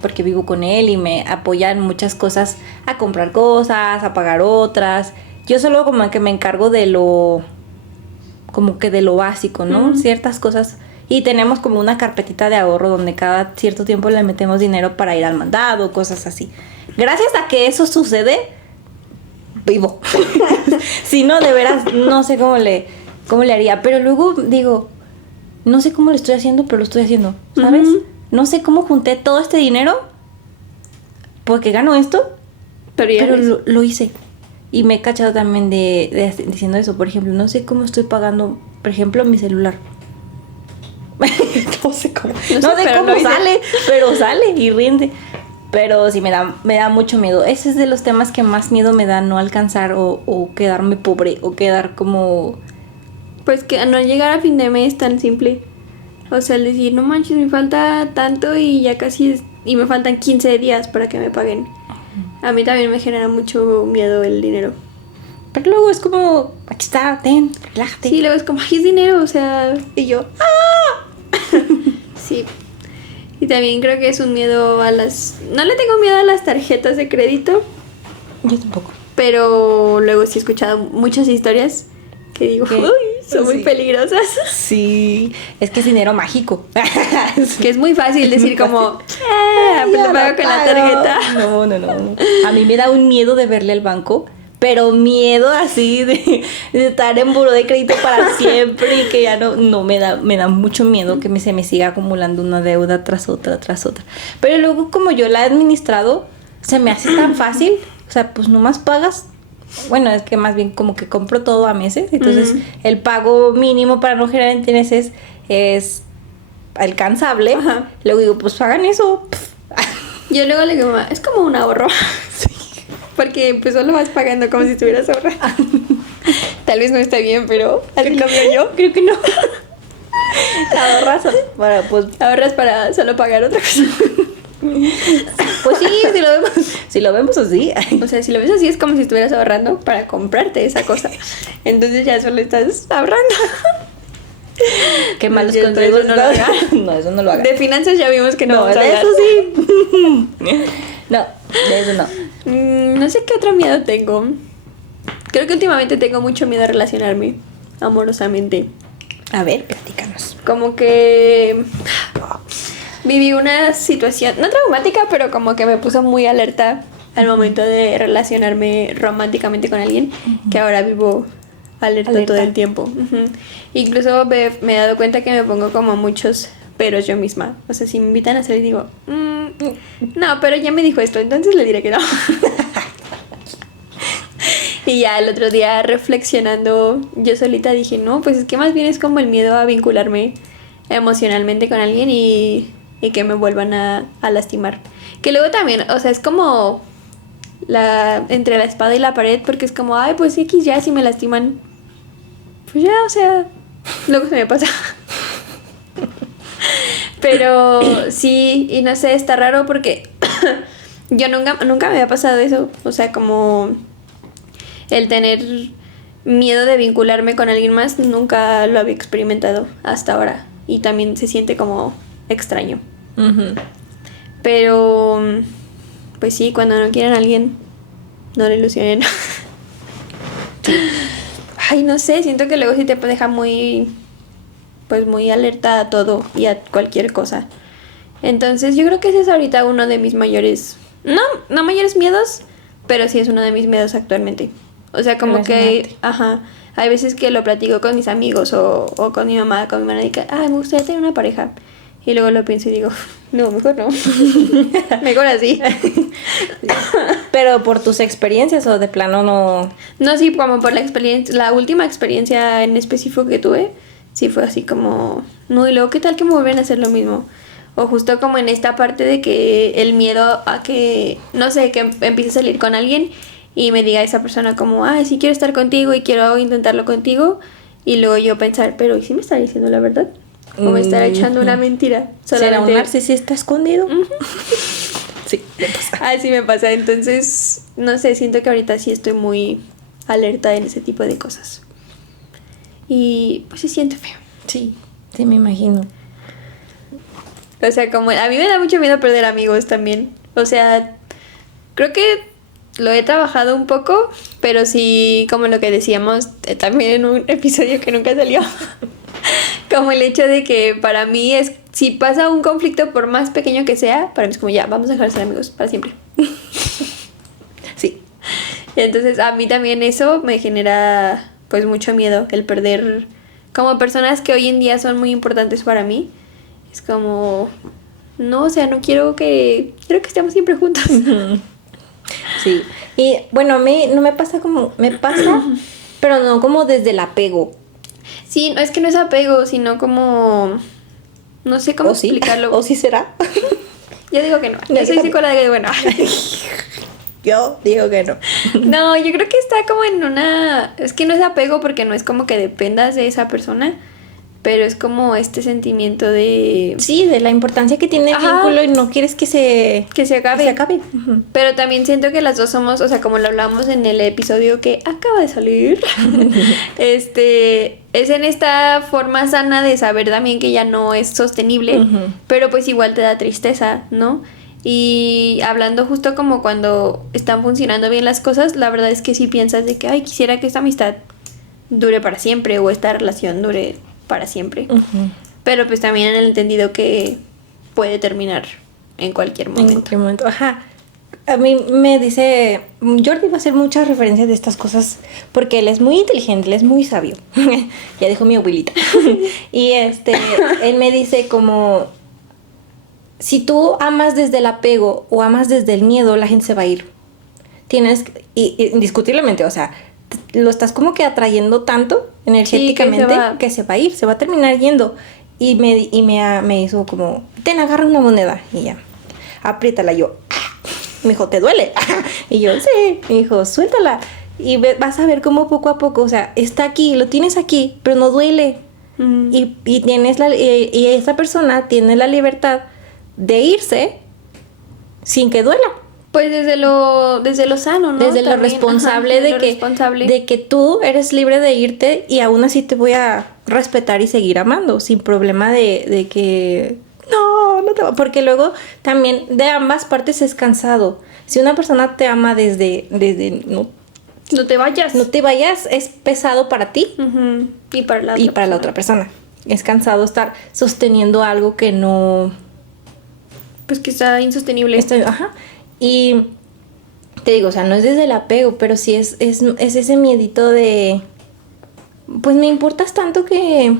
Porque vivo con él y me apoya en muchas cosas, a comprar cosas, a pagar otras. Yo solo como que me encargo de lo... como que de lo básico, ¿no? Ujú. Ciertas cosas. Y tenemos como una carpetita de ahorro donde cada cierto tiempo le metemos dinero para ir al mandado, cosas así. Gracias a que eso sucede, vivo. Si no, de veras, no sé cómo le haría. Pero luego digo, no sé cómo lo estoy haciendo, pero lo estoy haciendo, ¿sabes? Ujú. No sé cómo junté todo este dinero porque gano esto, pero lo hice. Y me he cachado también diciendo eso. Por ejemplo, no sé cómo estoy pagando, por ejemplo, mi celular. No sé cómo. No sé cómo sale, pero sale y rinde. Pero sí me da mucho miedo. Ese es de los temas que más miedo me da, no alcanzar o quedarme pobre o quedar como... Pues que no llegar a fin de mes tan simple. O sea, el decir, no manches, me falta tanto y ya casi y me faltan 15 días para que me paguen. A mí también me genera mucho miedo el dinero. Pero luego es como, aquí está, ten, relájate. Sí, luego es como, ay, es dinero, o sea, y yo, ¡ah! Sí. Y también creo que es un miedo a las... No le tengo miedo a las tarjetas de crédito, Yo tampoco. pero luego sí he escuchado muchas historias que digo, ¿Qué? uy, son muy Sí. peligrosas. Sí, es que es dinero mágico. Que es muy fácil decir como, Ya pues lo lo pago con la pago. tarjeta. No. A mí me da un miedo de verle al banco, pero miedo así de estar en buró de crédito para siempre y que ya no me da mucho miedo que se me siga acumulando una deuda tras otra. Pero luego como yo la he administrado, se me hace tan fácil, o sea, pues nomás pagas. Bueno, es que más bien como que compro todo a meses, entonces el pago mínimo para no generar intereses es alcanzable. Ajá. Luego digo, pues hagan eso. Yo luego le digo, "Ma, es como un ahorro." Porque pues solo vas pagando como si estuvieras ahorrando. Tal vez no está bien, pero así lo veo yo. Creo que no. Ahorras para, pues Ahorras para solo pagar otra cosa. pues sí, si lo vemos así. O sea, si lo ves así es como si estuvieras ahorrando para comprarte esa cosa. Entonces ya solo estás ahorrando. Qué malos Yo, consejos. eso no lo haga. No, eso no lo hagas. De finanzas ya vimos que no, No, vamos a de hablar. eso sí. No, de eso no. No sé qué otro miedo tengo. Creo que últimamente tengo mucho miedo a relacionarme amorosamente. A ver, platícanos. Como que viví una situación, no traumática, pero como que me puso muy alerta al momento de relacionarme románticamente con alguien, que ahora vivo alerta todo el tiempo. Incluso me he dado cuenta que me pongo como muchos peros yo misma. O sea, si me invitan a salir digo, no, pero ya me dijo esto, entonces le diré que no. Y ya el otro día reflexionando yo solita dije, no, pues es que más bien es como el miedo a vincularme emocionalmente con alguien y que me vuelvan a lastimar. Que luego también, o sea, es como entre la espada y la pared, porque es como, ay, pues X ya, si me lastiman, pues ya, o sea, luego se me pasa. Pero sí, y no sé, está raro porque yo nunca me había pasado eso, o sea, como el tener miedo de vincularme con alguien más, nunca lo había experimentado hasta ahora. Y también se siente como extraño. Pero, pues sí, cuando no quieren a alguien, no le ilusionen. Ay, no sé, siento que luego sí te deja muy, pues muy alerta a todo y a cualquier cosa. Entonces yo creo que ese es ahorita uno de mis mayores, no mayores miedos, pero sí es uno de mis miedos actualmente. O sea, como que, hay veces que lo platico con mis amigos o con mi mamá, con mi hermana y que, ay, me gustaría tener una pareja. Y luego lo pienso y digo, no, mejor no. Mejor así. Pero por tus experiencias o de plano no. No, sí, como por la experiencia, la última experiencia en específico que tuve, sí fue así como, no, y luego qué tal que me vuelven a hacer lo mismo. O justo como en esta parte de que el miedo a que, no sé, que empiece a salir con alguien y me diga esa persona como, ay, sí quiero estar contigo y quiero intentarlo contigo. Y luego yo pensar, pero ¿y si me está diciendo la verdad? ¿O me estará echando una mentira? ¿Será un narcisista escondido? Sí, me pasa. Así me pasa. Entonces, no sé, siento que ahorita sí estoy muy alerta en ese tipo de cosas. Y pues se siente feo. Sí, sí, me imagino. O sea, como a mí me da mucho miedo perder amigos también. O sea, creo que lo he trabajado un poco, pero sí, como lo que decíamos también en un episodio que nunca salió. Como el hecho de que para mí es, si pasa un conflicto por más pequeño que sea, para mí es como ya, vamos a dejar de ser amigos para siempre. Sí. Entonces a mí también eso me genera pues mucho miedo, el perder como personas que hoy en día son muy importantes para mí. Es como, no, o sea, no quiero quiero que estemos siempre juntos. Sí. Y bueno, a mí no me pasa me pasa, pero no como desde el apego. Sí, no, es que no es apego, sino como, no sé cómo ¿O sí? explicarlo. ¿O sí será? Yo digo que no. No, Yo yo soy también. psicóloga y bueno. Yo digo que no. No, yo creo que está como en una... Es que no es apego porque no es como que dependas de esa persona, pero es como este sentimiento de... Sí, de la importancia que tiene el Ajá. vínculo y no quieres que se acabe. que se acabe. Ujú. Pero también siento que las dos somos, o sea, como lo hablamos en el episodio que acaba de salir, es en esta forma sana de saber también que ya no es sostenible, Ujú. pero pues igual te da tristeza, ¿no? Y hablando justo como cuando están funcionando bien las cosas, la verdad es que sí piensas de que, ay, quisiera que esta amistad dure para siempre o esta relación dure para siempre. Ujú. Pero pues también en el entendido que puede terminar en cualquier En momento. cualquier momento. Ajá. A mí me dice, Jordi va a hacer muchas referencias de estas cosas porque él es muy inteligente, él es muy sabio. Ya dijo mi abuelita. Y él me dice como, si tú amas desde el apego o amas desde el miedo, la gente se va a ir. Indiscutiblemente, o sea, lo estás como que atrayendo tanto energéticamente que se va a ir, se va a terminar yendo. Y me hizo como, ten, agarra una moneda. Y ya, apriétala. Yo, me dijo, ¿te duele? Y yo, sí. Me dijo, suéltala. Y vas a ver cómo poco a poco, o sea, está aquí, lo tienes aquí, pero no duele. Mm. Y esa persona tiene la libertad de irse sin que duela. Pues desde lo sano, ¿no? Desde lo También, responsable ajá, de lo que responsable. de que tú eres libre de irte y aún así te voy a respetar y seguir amando sin problema de que no te va, porque luego también de ambas partes es cansado. Si una persona te ama desde No te vayas. no te vayas, es pesado para ti Ujú. Y para la y para la otra persona. Es cansado estar sosteniendo algo que no Pues que está insostenible. ajá. Y te digo, o sea, no es desde el apego, pero sí es ese miedito de, pues me importas tanto que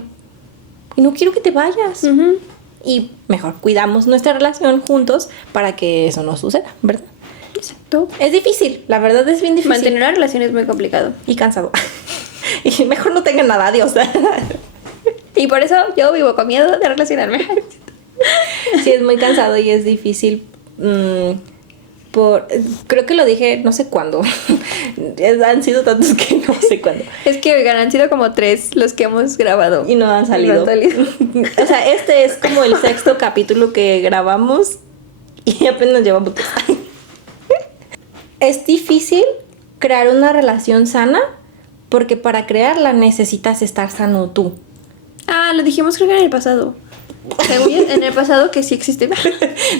y no quiero que te vayas. Ujú. Y mejor cuidamos nuestra relación juntos para que eso no suceda, ¿verdad? Exacto. Es difícil, la verdad es bien difícil. Mantener una relación es muy complicado. Y cansado. Y mejor no tengan nada, adiós. Y por eso yo vivo con miedo de relacionarme. Sí, es muy cansado y es difícil. Creo que lo dije no sé cuándo. Han sido tantos que no sé cuándo. Es que, oigan, han sido como 3 los que hemos grabado. Y no han salido. No han salido. O sea, este es como el 6º capítulo que grabamos y apenas llevamos 3. Es difícil crear una relación sana porque para crearla necesitas estar sano tú. Ah, lo dijimos creo que en el pasado. Según yo, en el pasado que sí existe.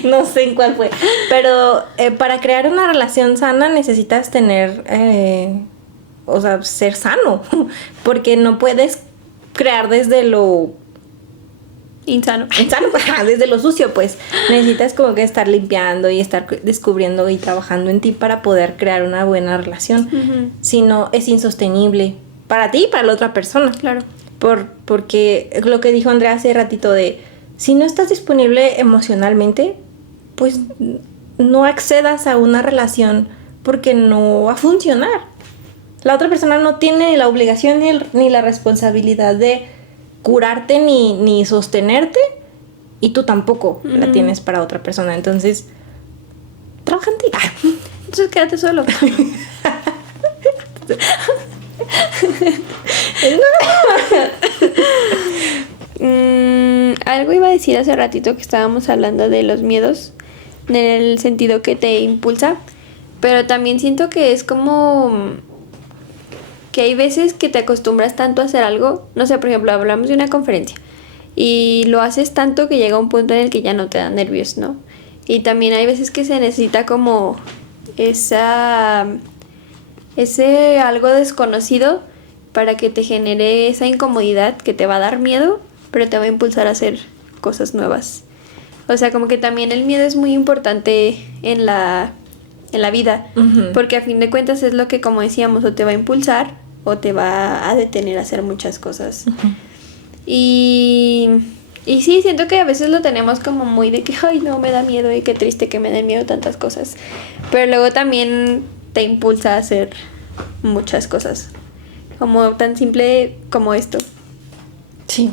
No sé en cuál fue. Pero para crear una relación sana necesitas tener, o sea, ser sano. Porque no puedes crear desde lo Insano. insano, desde lo sucio, pues. Necesitas como que estar limpiando y estar descubriendo y trabajando en ti para poder crear una buena relación. Ujú. Si no, es insostenible para ti y para la otra persona. Claro. Porque lo que dijo Andrea hace ratito de, si no estás disponible emocionalmente, pues no accedas a una relación porque no va a funcionar. La otra persona no tiene la obligación ni la responsabilidad de curarte ni sostenerte, y tú tampoco la tienes para otra persona. Entonces, trabaja en ti. Entonces quédate solo. Algo iba a decir hace ratito que estábamos hablando de los miedos, en el sentido que te impulsa, pero también siento que es como que hay veces que te acostumbras tanto a hacer algo, no sé, por ejemplo, hablamos de una conferencia y lo haces tanto que llega un punto en el que ya no te dan nervios, ¿no? Y también hay veces que se necesita como ese algo desconocido para que te genere esa incomodidad que te va a dar miedo, pero te va a impulsar a hacer cosas nuevas. O sea, como que también el miedo es muy importante en la vida, porque a fin de cuentas es lo que, como decíamos, o te va a impulsar o te va a detener a hacer muchas cosas. Y sí, siento que a veces lo tenemos como muy de que, ay, no, me da miedo y qué triste que me den miedo tantas cosas. Pero luego también te impulsa a hacer muchas cosas. Como tan simple como esto. Sí.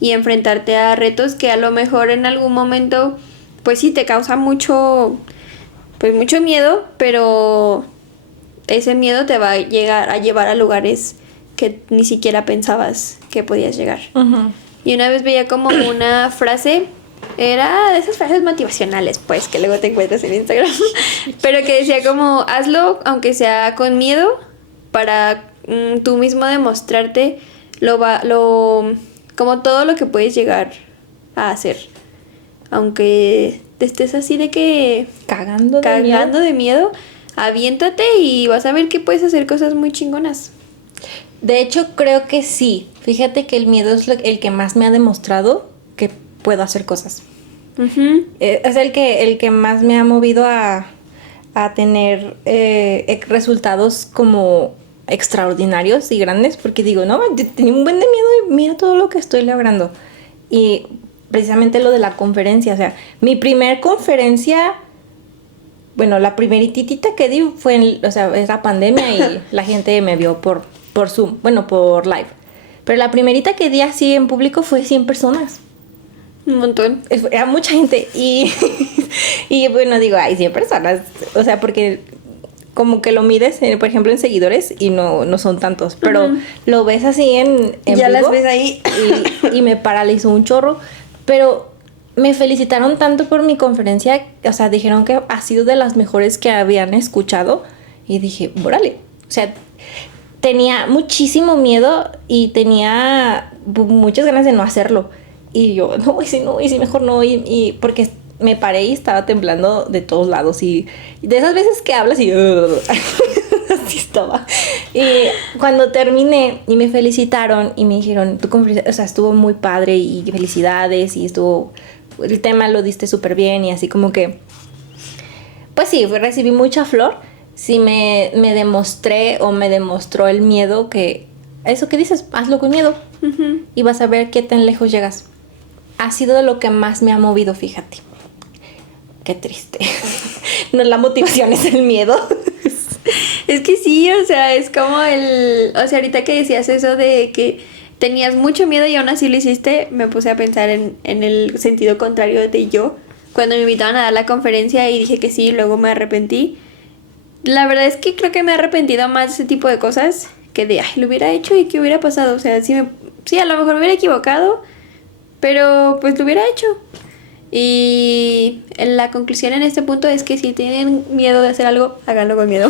Y enfrentarte a retos que a lo mejor en algún momento, pues sí, te causa mucho miedo, pero ese miedo te va a llevar a lugares que ni siquiera pensabas que podías llegar. Y una vez veía como una frase, era de esas frases motivacionales, pues, que luego te encuentras en Instagram, pero que decía como, hazlo aunque sea con miedo, para tú mismo demostrarte como todo lo que puedes llegar a hacer. Aunque te estés así de que Cagando de miedo, aviéntate y vas a ver que puedes hacer cosas muy chingonas. De hecho, creo que sí. Fíjate que el miedo es el que más me ha demostrado que puedo hacer cosas. Es el que más me ha movido a tener resultados como extraordinarios y grandes, porque digo, no, tenía un buen de miedo y mira todo lo que estoy logrando. Y precisamente lo de la conferencia, o sea, mi primer conferencia, bueno, la primeritita que di fue, era pandemia y la gente me vio por Zoom, bueno, por live. Pero la primerita que di así en público fue 100 personas. Un montón. Era mucha gente y bueno, digo, hay 100 personas, o sea, porque como que lo mides, por ejemplo, en seguidores y no son tantos, pero lo ves así en ya vivo, las ves ahí y me paralizó un chorro, pero me felicitaron tanto por mi conferencia, o sea, dijeron que ha sido de las mejores que habían escuchado y dije, órale, o sea, tenía muchísimo miedo y tenía muchas ganas de no hacerlo. Y yo, no, y si mejor no, y porque me paré y estaba temblando de todos lados. Y de esas veces que hablas y así estaba. Y cuando terminé y me felicitaron y me dijeron, tu conferencia, o sea, estuvo muy padre y felicidades y el tema lo diste súper bien y así como que, pues sí, recibí mucha flor. Sí me demostré o me demostró el miedo que, eso que dices, hazlo con miedo y vas a ver qué tan lejos llegas. Ha sido lo que más me ha movido, fíjate. Qué triste. No, la motivación es el miedo. Es que sí, o sea, es como o sea, ahorita que decías eso de que tenías mucho miedo y aún así lo hiciste, me puse a pensar en el sentido contrario de yo. Cuando me invitaban a dar la conferencia y dije que sí, y luego me arrepentí. La verdad es que creo que me he arrepentido más de ese tipo de cosas que de, ay, lo hubiera hecho y qué hubiera pasado. O sea, sí, a lo mejor me hubiera equivocado, pero pues lo hubiera hecho. Y la conclusión en este punto es que si tienen miedo de hacer algo, háganlo con miedo.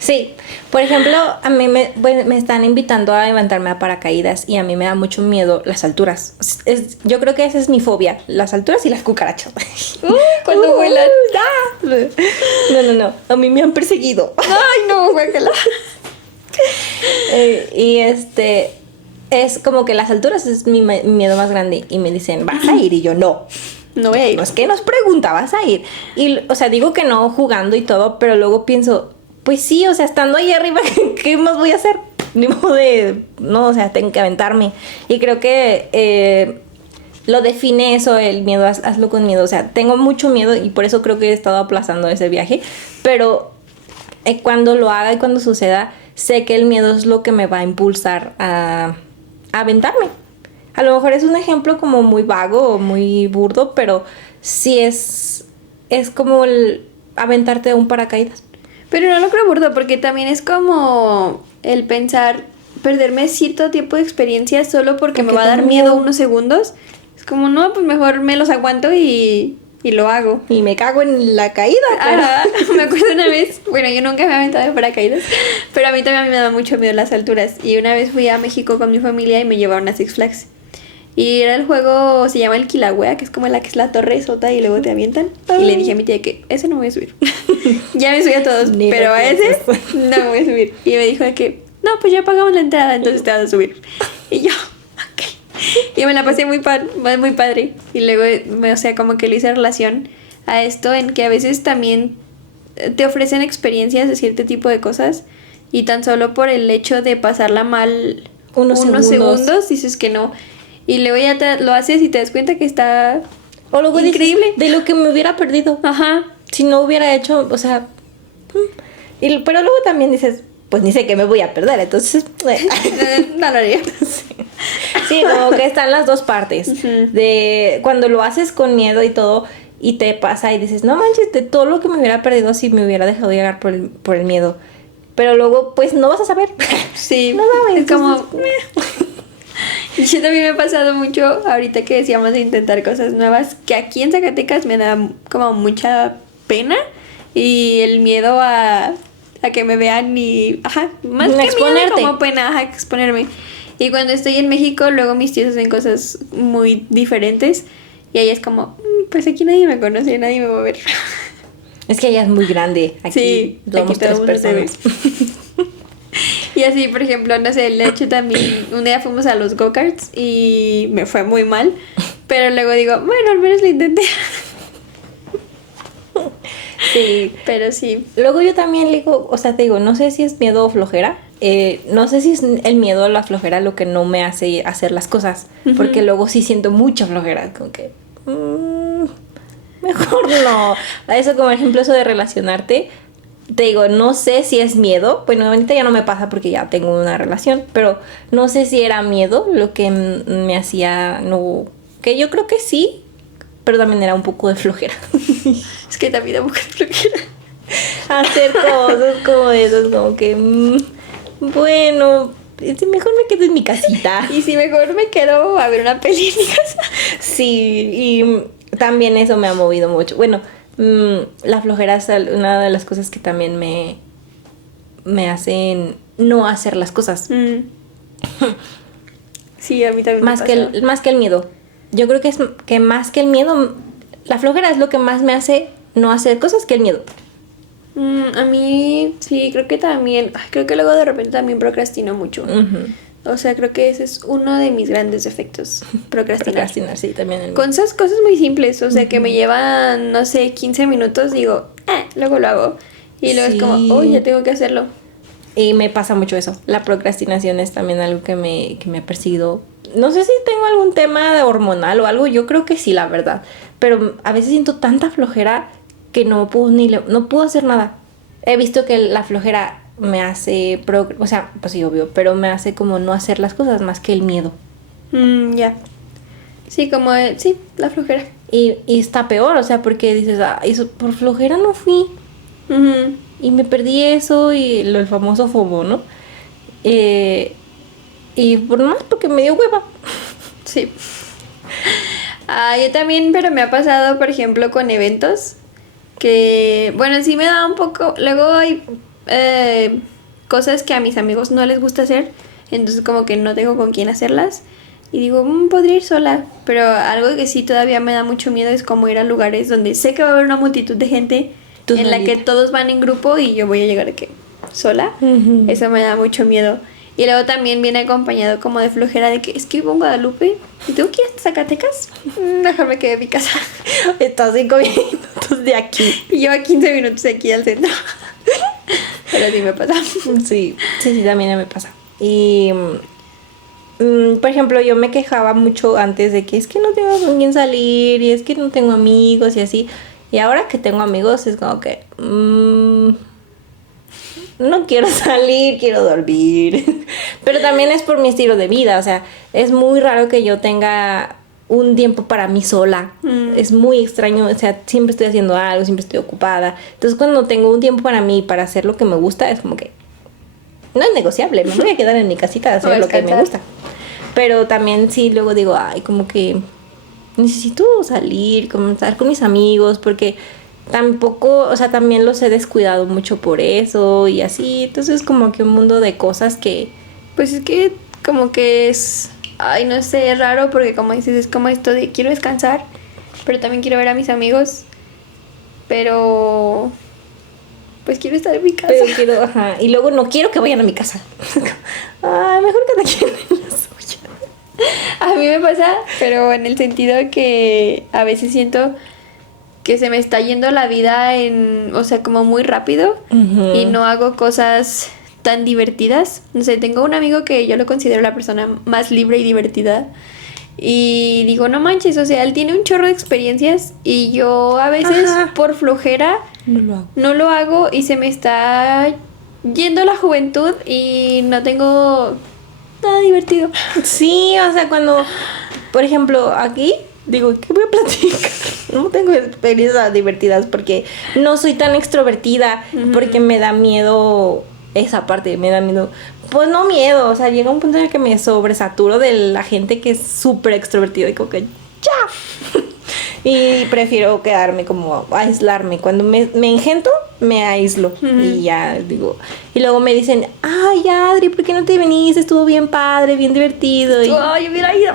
Sí, por ejemplo, a mí me están invitando a levantarme a paracaídas y a mí me da mucho miedo las alturas. Yo creo que esa es mi fobia, las alturas y las cucarachas. Cuando vuelan. No, a mí me han perseguido. Ay, no, guácala. Y es como que las alturas es mi miedo más grande y me dicen, ¿vas a ir? Y yo, no voy a ir. No es que nos pregunta, ¿vas a ir? Y, o sea, digo que no jugando y todo, pero luego pienso, pues sí, o sea, estando ahí arriba, ¿qué más voy a hacer? Ni modo de, no, o sea, tengo que aventarme. Y creo que lo define eso, el miedo, hazlo con miedo. O sea, tengo mucho miedo y por eso creo que he estado aplazando ese viaje, pero cuando lo haga y cuando suceda, sé que el miedo es lo que me va a impulsar a aventarme. A lo mejor es un ejemplo como muy vago o muy burdo, pero sí es como el aventarte de un paracaídas. Pero no lo creo burdo, porque también es como el pensar, perderme cierto tiempo de experiencia solo porque me va a dar miedo unos segundos. Es como, no, pues mejor me los aguanto y y lo hago. Y me cago en la caída, pero... Ajá, me acuerdo una vez, bueno, yo nunca me he aventado de paracaídas, pero a mí también me da mucho miedo las alturas. Y una vez fui a México con mi familia y me llevaron a Six Flags. Y era el juego, se llama el Kilauea, que es como la que es la torre sota y luego te avientan. Y le dije a mi tía que ese no voy a subir. Ya me subí a todos, Ni pero lo a ese piensas. no me voy a subir. Y me dijo de que, no, pues ya pagamos la entrada, entonces te vas a subir. Y yo, ok. Y me la pasé muy padre. Y luego, o sea, como que le hice relación a esto en que a veces también te ofrecen experiencias de cierto tipo de cosas y tan solo por el hecho de pasarla mal Unos segundos dices que no. Y luego ya lo haces y te das cuenta que está O luego increíble. dices, de lo que me hubiera perdido. Ajá. Si no hubiera hecho, o sea... pero luego también dices, pues ni sé qué me voy a perder, entonces... No lo haría. Sí, como que están las dos partes. Ujú. De cuando lo haces con miedo y todo, y te pasa y dices, no manches, de todo lo que me hubiera perdido si me hubiera dejado llegar por el miedo. Pero luego, pues no vas a saber. Sí. No sabes. Es como... Y yo también me ha pasado mucho, ahorita que decíamos de intentar cosas nuevas, que aquí en Zacatecas me da como mucha pena y el miedo a que me vean y... Ajá, más que Exponerte. miedo como pena, ajá, exponerme. Y cuando estoy en México, luego mis tíos hacen cosas muy diferentes y ahí es como, pues aquí nadie me conoce, nadie me va a ver. Es que ella es muy grande. Aquí Sí, somos aquí todo tres el mundo te personas. Y así, por ejemplo, no sé, de hecho también un día fuimos a los go-karts y me fue muy mal, pero luego digo, bueno, al menos lo intenté. Sí. Pero sí. Luego yo también le digo, o sea, te digo, no sé si es miedo o flojera. No sé si es el miedo o la flojera lo que no me hace hacer las cosas. Ujú. Porque luego sí siento mucha flojera. Como que... mejor no. Eso como ejemplo, eso de relacionarte. Te digo, no sé si es miedo. Bueno, ahorita ya no me pasa porque ya tengo una relación. Pero no sé si era miedo lo que me hacía no... Que yo creo que sí. Pero también era un poco de flojera. Es que también da mucha flojera. Hacer cosas como esas, como que... bueno, mejor me quedo en mi casita. Y si mejor me quedo a ver una peli en mi casa. Sí, y también eso me ha movido mucho. Bueno, la flojera es una de las cosas que también me hacen no hacer las cosas. Sí, a mí también Más me que pasa. más que el miedo. Yo creo que es que más que el miedo, la flojera es lo que más me hace no hacer cosas que el miedo. A mí sí, creo que también, creo que luego de repente también procrastino mucho. Ujú. O sea, creo que ese es uno de mis grandes defectos, procrastinar. Procrastinar, sí, también el mío. Con esas cosas muy simples, o sea, que me llevan, no sé, 15 minutos, digo, luego lo hago. Y luego Sí. es como, oh, ya tengo que hacerlo. Y me pasa mucho eso. La procrastinación es también algo que me ha perseguido. No sé si tengo algún tema de hormonal o algo. Yo creo que sí, la verdad. Pero a veces siento tanta flojera que no puedo no puedo hacer nada. He visto que la flojera me hace... o sea, pues sí, obvio. Pero me hace como no hacer las cosas más que el miedo. Ya. Sí, como, sí, la flojera. Y está peor, o sea, porque dices, eso por flojera no fui. Ujú. Y me perdí eso y el famoso FOMO, ¿no? Y por más porque me dio hueva. Sí. Yo también, pero me ha pasado, por ejemplo, con eventos que, bueno, sí me da un poco... Luego hay cosas que a mis amigos no les gusta hacer, entonces como que no tengo con quién hacerlas. Y digo, podría ir sola, pero algo que sí todavía me da mucho miedo es como ir a lugares donde sé que va a haber una multitud de gente Tú en la que solita. todos van en grupo y yo voy a llegar de que sola. Ujú. Eso me da mucho miedo. Y luego también viene acompañado como de flojera de que es que vivo en Guadalupe y tengo que ir hasta Zacatecas. Mejor me quedé en mi casa. Está a 5 minutos de aquí. Y yo a 15 minutos de aquí al centro. Pero sí me pasa. Sí, también me pasa. Y, por ejemplo, yo me quejaba mucho antes de que es que no tengo con quién salir y es que no tengo amigos y así. Y ahora que tengo amigos es como que... no quiero salir, quiero dormir. Pero también es por mi estilo de vida. O sea, es muy raro que yo tenga un tiempo para mí sola. Es muy extraño. O sea, siempre estoy haciendo algo, siempre estoy ocupada. Entonces, cuando tengo un tiempo para mí, para hacer lo que me gusta, es como que no es negociable. Me voy a quedar en mi casita a hacer O lo que me descansar. gusta. Pero también sí, luego digo, ay, como que necesito salir, como estar con mis amigos, porque tampoco, o sea, también los he descuidado mucho por eso y así. Entonces como que un mundo de cosas que... Pues es que como que es, ay, no sé, es raro porque como dices, es como esto de quiero descansar, pero también quiero ver a mis amigos, pero pues quiero estar en mi casa. Pero quiero, ajá, y luego no quiero que vayan a mi casa. Ay, mejor que te queden en la suya. A mí me pasa, pero en el sentido que a veces siento que se me está yendo la vida en, o sea, como muy rápido y no hago cosas tan divertidas. No sé, tengo un amigo que yo lo considero la persona más libre y divertida. Y digo, no manches, o sea, él tiene un chorro de experiencias y yo a veces por flojera no lo hago y se me está yendo la juventud y no tengo nada divertido. Sí, o sea, cuando, por ejemplo, aquí, digo, ¿qué voy a platicar? No tengo experiencias divertidas porque no soy tan extrovertida, porque me da miedo esa parte, me da miedo. Pues no miedo, o sea, llega un punto en el que me sobresaturo de la gente que es súper extrovertida y como que ¡ya! Y prefiero quedarme como, aislarme. Cuando me engento, me aíslo. Y ya digo. Y luego me dicen, ay, Adri, ¿por qué no te venís? Estuvo bien padre, bien divertido. Y, Ay, hubiera ido.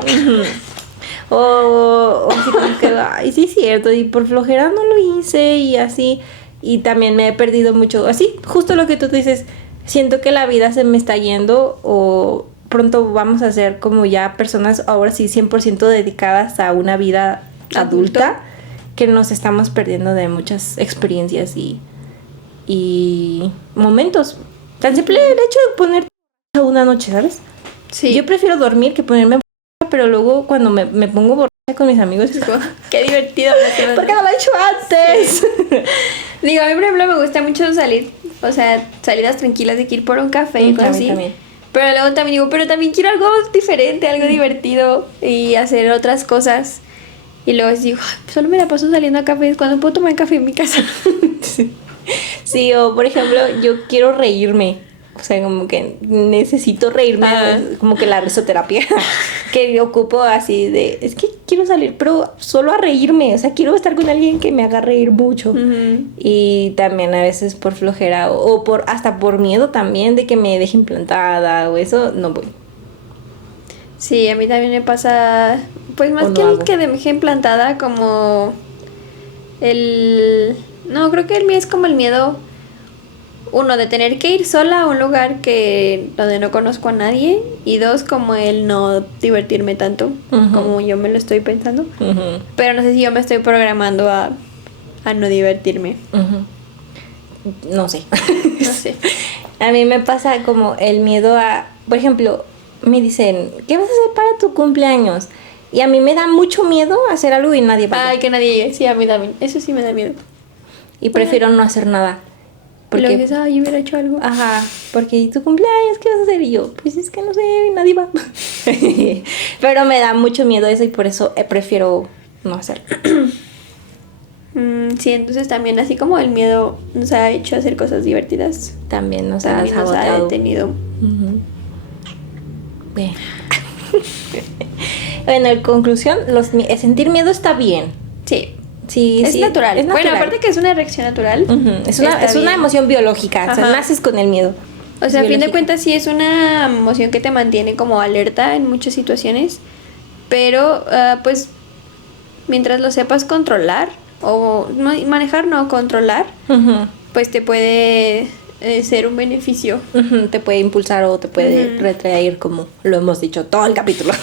o así como que, ay, sí es cierto. Y por flojera no lo hice y así. Y también me he perdido mucho. Así, justo lo que tú dices. Siento que la vida se me está yendo o pronto vamos a ser como ya personas ahora sí 100% dedicadas a una vida adulta, que nos estamos perdiendo de muchas experiencias y momentos. Tan simple el hecho de poner una noche, ¿sabes? Sí. Yo prefiero dormir que ponerme borracha, pero luego cuando me pongo borracha con mis amigos es como, qué divertido. ¿por qué no lo he hecho antes? Sí. Digo, a mí por ejemplo me gusta mucho salir, o sea, salidas tranquilas de que ir por un café y cosas así. También. Pero luego también digo, pero también quiero algo diferente, algo divertido y hacer otras cosas. Y luego digo, solo me la paso saliendo a cafés cuando puedo tomar café en mi casa. Sí, o por ejemplo, yo quiero reírme. O sea, como que necesito reírme, como que la risoterapia que ocupo así de, es que quiero salir, pero solo a reírme, o sea, quiero estar con alguien que me haga reír mucho. Y también a veces por flojera o por hasta por miedo también de que me dejen plantada o eso, no voy. Sí, a mí también me pasa, pues más no que hago. el que me dejen plantada, como no, creo que el mío es como el miedo. Uno, de tener que ir sola a un lugar donde no conozco a nadie. Y dos, como el no divertirme tanto como yo me lo estoy pensando. Pero no sé si yo me estoy programando a no divertirme. No sé. No sé. A mí me pasa como el miedo a, por ejemplo, me dicen, ¿qué vas a hacer para tu cumpleaños? Y a mí me da mucho miedo hacer algo y nadie va. Ay, que nadie llegue. Sí, a mí también. Eso sí me da miedo. Y prefiero no hacer nada. Porque luego dices, ay, yo hubiera hecho algo. Ajá, porque tu cumpleaños, ¿qué vas a hacer? Y yo, pues es que no sé, nadie va. Pero me da mucho miedo eso y por eso prefiero no hacerlo. Sí, entonces también así como el miedo nos ha hecho hacer cosas divertidas. También nos ha También nos ha saboteado. detenido. Bien. Bueno, en conclusión, sentir miedo está bien. Sí. Sí, es natural. Es natural. Bueno, aparte que es una reacción natural. Es una emoción biológica. O sea, naces con el miedo. O sea, a fin de cuentas sí es una emoción que te mantiene como alerta en muchas situaciones. Pero pues mientras lo sepas controlar o manejar, no controlar, pues te puede ser un beneficio. Te puede impulsar o te puede retraer, como lo hemos dicho todo el capítulo.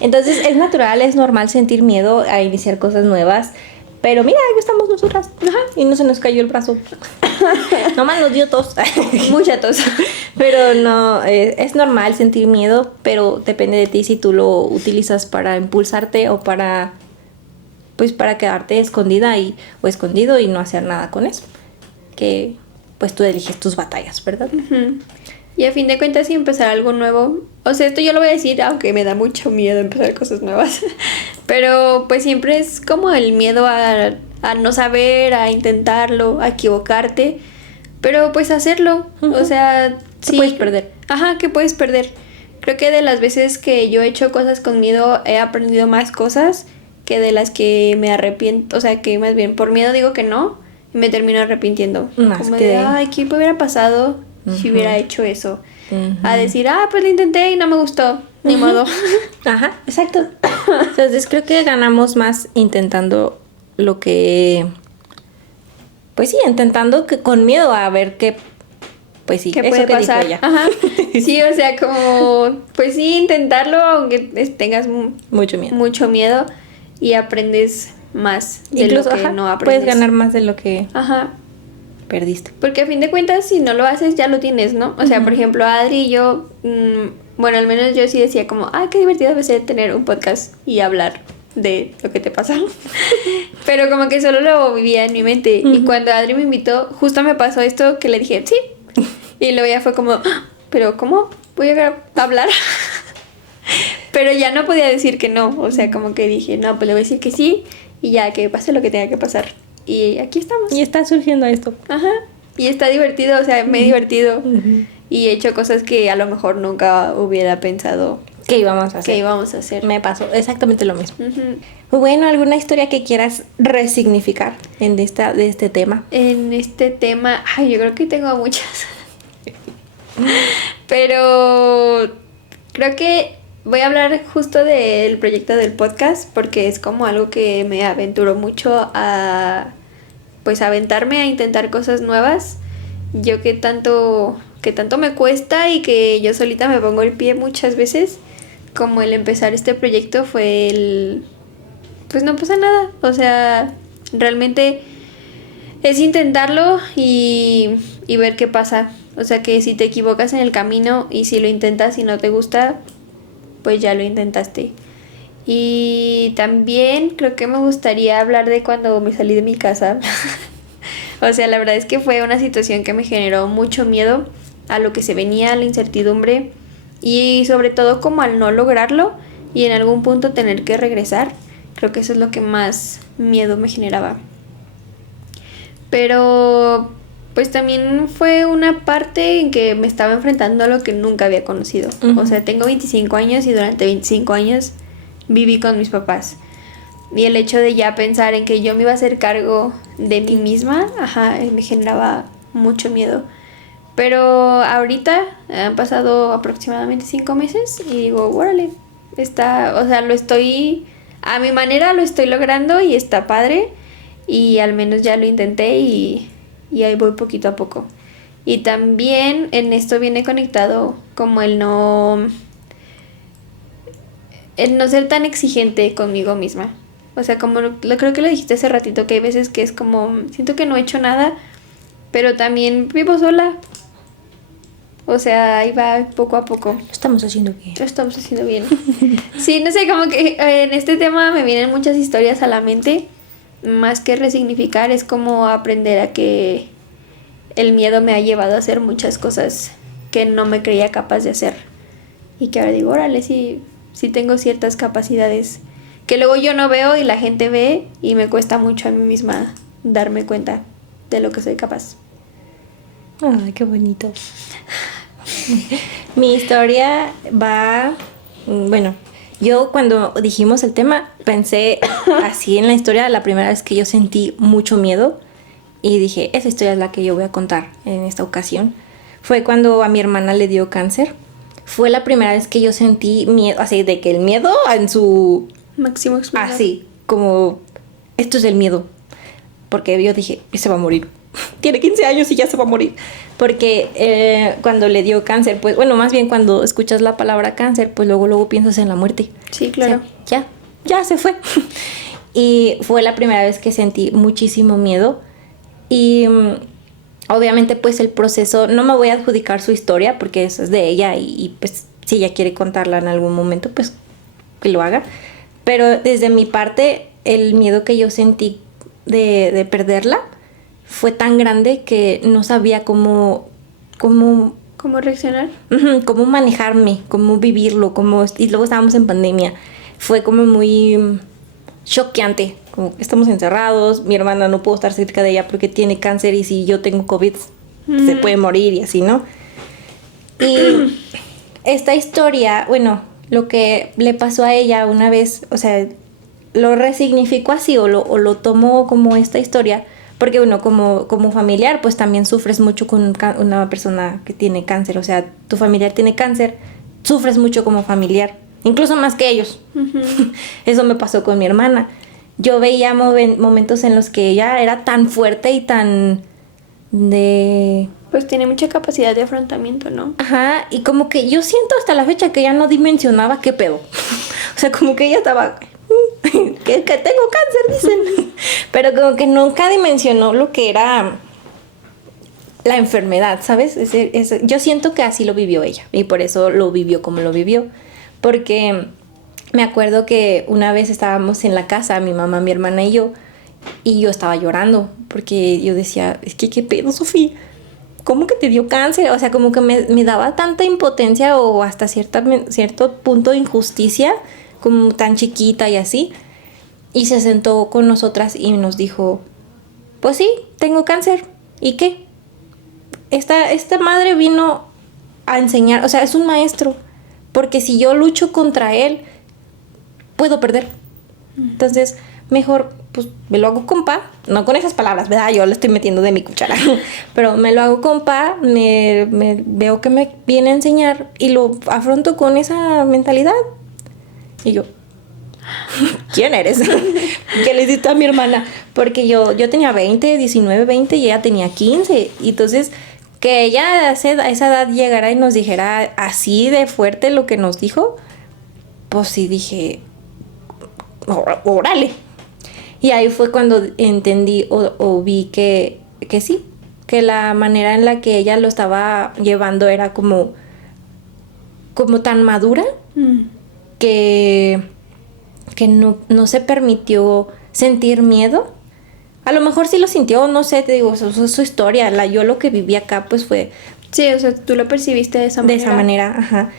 Entonces es natural, es normal sentir miedo a iniciar cosas nuevas. Pero mira, aquí estamos nosotras. Y no se nos cayó el brazo. Nomás nos dio tos. Mucha tos. Pero no, es normal sentir miedo, pero depende de ti si tú lo utilizas para impulsarte o para quedarte escondida o escondido y no hacer nada con eso. Que pues tú eliges tus batallas, ¿verdad? Y a fin de cuentas, si empezar algo nuevo, o sea, esto yo lo voy a decir, aunque me da mucho miedo empezar cosas nuevas, pero pues siempre es como el miedo a no saber, a intentarlo, a equivocarte, pero pues hacerlo, o sea, sí. Puedes perder. Ajá, que puedes perder. Creo que de las veces que yo he hecho cosas con miedo he aprendido más cosas que de las que me arrepiento, o sea, que más bien por miedo digo que no, y me termino arrepintiendo. Más como que de, de- ay, ¿qué hubiera pasado si Ujú. hubiera hecho eso? Ujú. A decir, pues lo intenté y no me gustó, ni modo. Ajá, exacto. Entonces creo que ganamos más intentando lo que... Pues sí, intentando que con miedo a ver qué... Pues sí, ¿Qué eso puede que dijo pasar? ella. Ajá. Sí, o sea, como, pues sí, intentarlo, aunque tengas Mucho miedo. mucho miedo y aprendes más de Incluso, lo que ajá, no aprendes. puedes ganar más de lo que Ajá. perdiste. Porque a fin de cuentas, si no lo haces, ya lo tienes, ¿no? O sea, por ejemplo, Adri y yo, bueno, al menos yo sí decía como, qué divertido debe ser tener un podcast y hablar de lo que te pasa. Pero como que solo lo vivía en mi mente. Y cuando Adri me invitó, justo me pasó esto que le dije, sí. Y luego ya fue como, pero ¿cómo voy a hablar? Pero ya no podía decir que no. O sea, como que dije, no, pues le voy a decir que sí. Y ya que pase lo que tenga que pasar. Y aquí estamos. Y está surgiendo esto. Ajá. Y está divertido, o sea, me he divertido. Y he hecho cosas que a lo mejor nunca hubiera pensado ¿Qué íbamos a hacer? que íbamos a hacer. Me pasó exactamente lo mismo. Ujú. Bueno, ¿alguna historia que quieras resignificar de este tema? En este tema, yo creo que tengo muchas. Pero creo que voy a hablar justo del proyecto del podcast porque es como algo que me aventuró mucho a pues aventarme a intentar cosas nuevas. Yo que tanto me cuesta y que yo solita me pongo el pie muchas veces, como el empezar este proyecto fue pues no pasa nada, o sea, realmente es intentarlo y ver qué pasa. O sea que si te equivocas en el camino y si lo intentas y no te gusta, pues ya lo intentaste. Y también creo que me gustaría hablar de cuando me salí de mi casa. O sea, la verdad es que fue una situación que me generó mucho miedo a lo que se venía, a la incertidumbre y sobre todo como al no lograrlo y en algún punto tener que regresar. Creo que eso es lo que más miedo me generaba. Pero pues también fue una parte en que me estaba enfrentando a lo que nunca había conocido. Uh-huh. O sea, tengo 25 años y durante 25 años viví con mis papás. Y el hecho de ya pensar en que yo me iba a hacer cargo de mí misma, me generaba mucho miedo. Pero ahorita han pasado aproximadamente 5 meses y digo, órale, o sea, a mi manera lo estoy logrando y está padre. Y al menos ya lo intenté y ahí voy poquito a poco. Y también en esto viene conectado como el no ser tan exigente conmigo misma. O sea, como creo que lo dijiste hace ratito, que hay veces que es como, siento que no he hecho nada, pero también vivo sola. O sea, ahí va poco a poco. Lo estamos haciendo bien. Lo estamos haciendo bien. Sí, no sé, como que en este tema me vienen muchas historias a la mente. Más que resignificar, es como aprender a que el miedo me ha llevado a hacer muchas cosas que no me creía capaz de hacer. Y que ahora digo, órale, sí tengo ciertas capacidades que luego yo no veo y la gente ve y me cuesta mucho a mí misma darme cuenta de lo que soy capaz. Ay, qué bonito. Mi historia va... Bueno, yo cuando dijimos el tema pensé así en la historia, la primera vez que yo sentí mucho miedo y dije, esa historia es la que yo voy a contar en esta ocasión. Fue cuando a mi hermana le dio cáncer. Fue la primera vez que yo sentí miedo, así de que el miedo en su... Máximo esplendor. Así, como, esto es el miedo. Porque yo dije, se va a morir. Tiene 15 años y ya se va a morir. Porque cuando le dio cáncer, pues, bueno, más bien cuando escuchas la palabra cáncer, pues luego piensas en la muerte. Sí, claro. O sea, ya se fue. Y fue la primera vez que sentí muchísimo miedo. Y obviamente, pues el proceso, no me voy a adjudicar su historia porque eso es de ella y pues si ella quiere contarla en algún momento, pues que lo haga. Pero desde mi parte, el miedo que yo sentí de perderla fue tan grande que no sabía cómo reaccionar. Cómo manejarme, cómo vivirlo, y luego estábamos en pandemia. Fue como muy choqueante, como que estamos encerrados, mi hermana no puedo estar cerca de ella porque tiene cáncer y si yo tengo COVID se puede morir y así, ¿no? Y esta historia, bueno, lo que le pasó a ella una vez, o sea, lo resignifico así o lo tomo como esta historia, porque uno como familiar pues también sufres mucho con una persona que tiene cáncer, o sea, tu familiar tiene cáncer, sufres mucho como familiar, incluso más que ellos. Eso me pasó con mi hermana. Yo veía momentos en los que ella era tan fuerte y tan de... Pues tiene mucha capacidad de afrontamiento, ¿no? Ajá, y como que yo siento hasta la fecha que ella no dimensionaba qué pedo. O sea, como que ella estaba... que tengo cáncer, dicen. Pero como que nunca dimensionó lo que era la enfermedad, ¿sabes? Yo siento que así lo vivió ella. Y por eso lo vivió como lo vivió. Porque me acuerdo que una vez estábamos en la casa, mi mamá, mi hermana y yo estaba llorando. Porque yo decía, es que qué pedo, Sofía. ¿Cómo que te dio cáncer? O sea, como que me daba tanta impotencia o hasta cierto punto de injusticia, como tan chiquita y así. Y se sentó con nosotras y nos dijo, pues sí, tengo cáncer. ¿Y qué? Esta madre vino a enseñar, o sea, es un maestro. Porque si yo lucho contra él, puedo perder. Entonces, mejor, pues, me lo hago compa. No con esas palabras, ¿verdad? Yo le estoy metiendo de mi cuchara. Pero me lo hago compa, me veo que me viene a enseñar y lo afronto con esa mentalidad. Y yo, ¿quién eres? ¿Qué le diste a mi hermana? Porque yo tenía 19, 20 y ella tenía 15. Y entonces, que ella a esa edad llegara y nos dijera así de fuerte lo que nos dijo, pues sí dije, órale. Y ahí fue cuando entendí o vi que sí, que la manera en la que ella lo estaba llevando era como tan madura que no se permitió sentir miedo. A lo mejor sí lo sintió, no sé, te digo, eso es su historia. Yo lo que viví acá pues fue... Sí, o sea, tú lo percibiste de esa manera. De esa manera, ajá.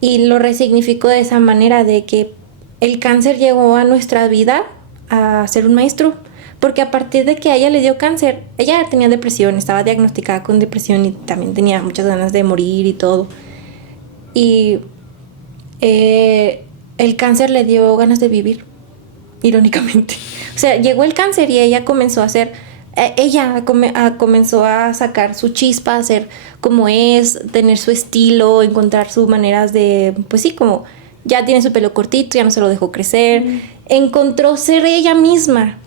Y lo resignificó de esa manera, de que el cáncer llegó a nuestra vida a ser un maestro. Porque a partir de que a ella le dio cáncer, ella tenía depresión, estaba diagnosticada con depresión y también tenía muchas ganas de morir y todo. Y el cáncer le dio ganas de vivir, irónicamente. O sea, llegó el cáncer y ella comenzó a hacer... comenzó a sacar su chispa, a ser como es, tener su estilo, encontrar sus maneras de... Pues sí, como ya tiene su pelo cortito, ya no se lo dejó crecer. Encontró ser ella misma.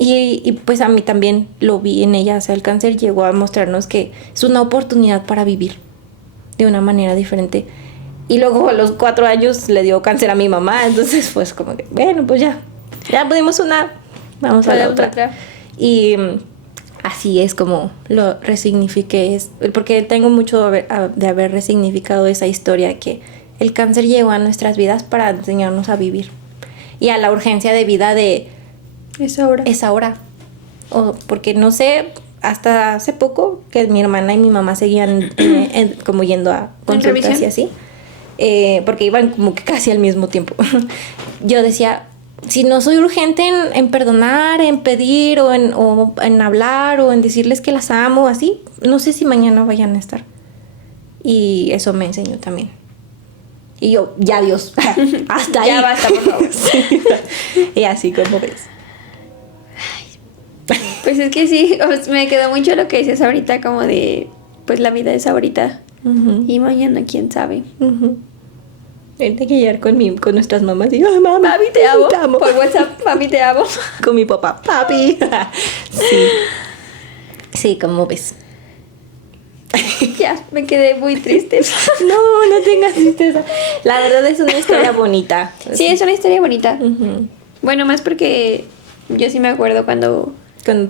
Y pues a mí también lo vi en ella. O sea, el cáncer llegó a mostrarnos que es una oportunidad para vivir de una manera diferente. Y luego a los 4 años le dio cáncer a mi mamá. Entonces pues como que, bueno, pues ya pudimos una, vamos a la otra. Y así es como lo resignifiqué. Porque tengo mucho de haber resignificado esa historia, que el cáncer llegó a nuestras vidas para enseñarnos a vivir. Y a la urgencia de vida de... Es ahora. Es ahora. Porque no sé, hasta hace poco que mi hermana y mi mamá seguían como yendo a consultas y así. Porque iban como que casi al mismo tiempo. Yo decía, si no soy urgente en perdonar, en pedir o en hablar o en decirles que las amo, así, no sé si mañana vayan a estar. Y eso me enseñó también. Y yo, ya Dios, hasta ahí. Ya basta, por favor. Sí. Y así como ves. Pues es que sí, me quedó mucho lo que dices ahorita, como de, pues la vida es ahorita. Y mañana, quién sabe. Tengo que llegar con nuestras mamás y ay, mami, papi, te amo. Te amo. Por WhatsApp, papi, te amo. Con mi papá, papi. Sí, como ves. Ya, me quedé muy triste. No tengas tristeza. La verdad es una historia bonita. Sí, es una historia bonita. Bueno, más porque yo sí me acuerdo cuando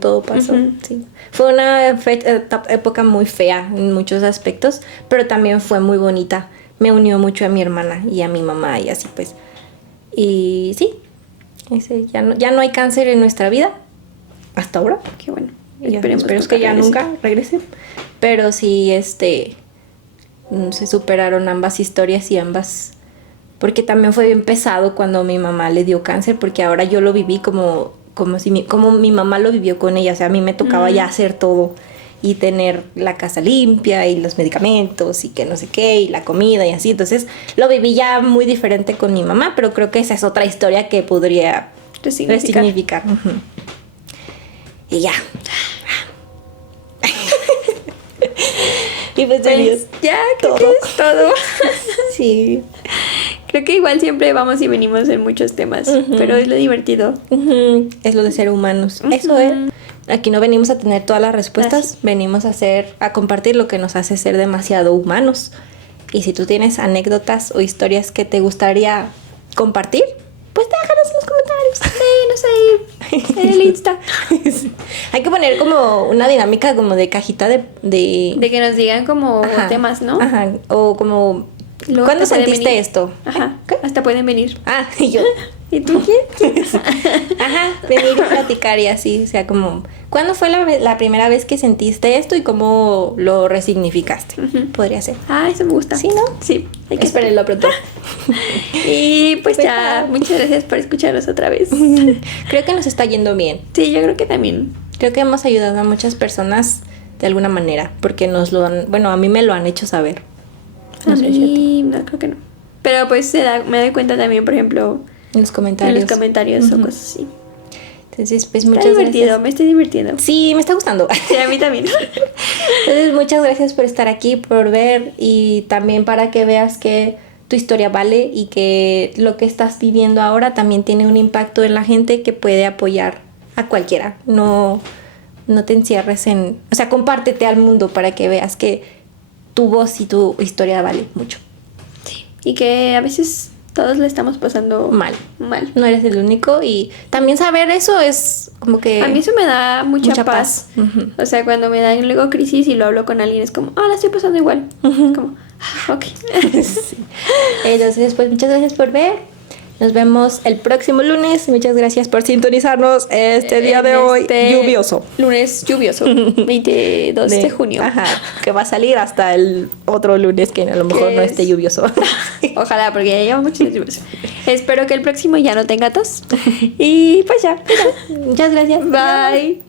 todo pasó. Sí. Fue una época muy fea en muchos aspectos, pero también fue muy bonita. Me unió mucho a mi hermana y a mi mamá y así pues. Y sí, ya no hay cáncer en nuestra vida hasta ahora. Qué bueno. Esperemos que ya nunca regrese. Pero sí, se superaron ambas historias y ambas... Porque también fue bien pesado cuando mi mamá le dio cáncer, porque ahora yo lo viví como mi mamá lo vivió con ella. O sea, a mí me tocaba ya hacer todo y tener la casa limpia y los medicamentos y que no sé qué y la comida y así. Entonces lo viví ya muy diferente con mi mamá, pero creo que esa es otra historia que podría resignificar. Y ya. Y pues, ya, creo que es todo. Sí. Creo que igual siempre vamos y venimos en muchos temas, pero es lo divertido. Es lo de ser humanos. Eso es. Aquí no venimos a tener todas las respuestas, venimos a compartir lo que nos hace ser demasiado humanos. Y si tú tienes anécdotas o historias que te gustaría compartir, pues déjanos en los comentarios. Sí, no sé, en el Insta. Hay que poner como una dinámica como de cajita de De que nos digan como Ajá, temas, ¿no? Ajá, o como... Luego ¿Cuándo hasta pueden sentiste venir. esto? Ajá, ¿Qué? hasta pueden venir. Ah, y yo... ¿Y tú quién? Ajá, venir y platicar y así, o sea, como... ¿Cuándo fue la primera vez que sentiste esto y cómo lo resignificaste? Podría ser. Ah, eso me gusta. ¿Sí, no? Sí. Hay que Espérenlo pronto. Y pues Pues ya, nada. muchas gracias por escucharnos otra vez. Creo que nos está yendo bien. Sí, yo creo que también. Creo que hemos ayudado a muchas personas de alguna manera, porque nos lo han... Bueno, a mí me lo han hecho saber. A No sé si a ti. mí, no, creo que no. Pero pues me doy cuenta también, por ejemplo, En los comentarios. en los comentarios o cosas así. Entonces, pues Está muchas divertido, gracias. me estoy divirtiendo. Sí, me está gustando. Sí, a mí también. Entonces, muchas gracias por estar aquí, por ver y también para que veas que tu historia vale y que lo que estás viviendo ahora también tiene un impacto en la gente que puede apoyar a cualquiera. No te encierres en... O sea, compártete al mundo para que veas que tu voz y tu historia vale mucho. Y que a veces todos le estamos pasando Mal. mal. No eres el único y también saber eso es como que... A mí eso me da mucha paz. Ujú. O sea, cuando me dan luego crisis y lo hablo con alguien es como, la estoy pasando igual. Como, ok. Sí. Entonces, pues muchas gracias por ver. Nos vemos el próximo lunes. Muchas gracias por sintonizarnos este día de hoy lluvioso. Lunes lluvioso, 22 de junio. Ajá, que va a salir hasta el otro lunes que a lo mejor no esté lluvioso. Ojalá, porque ya lleva muchos días lluvioso. Espero que el próximo ya no tenga tos. Y pues ya. Muchas gracias. Bye.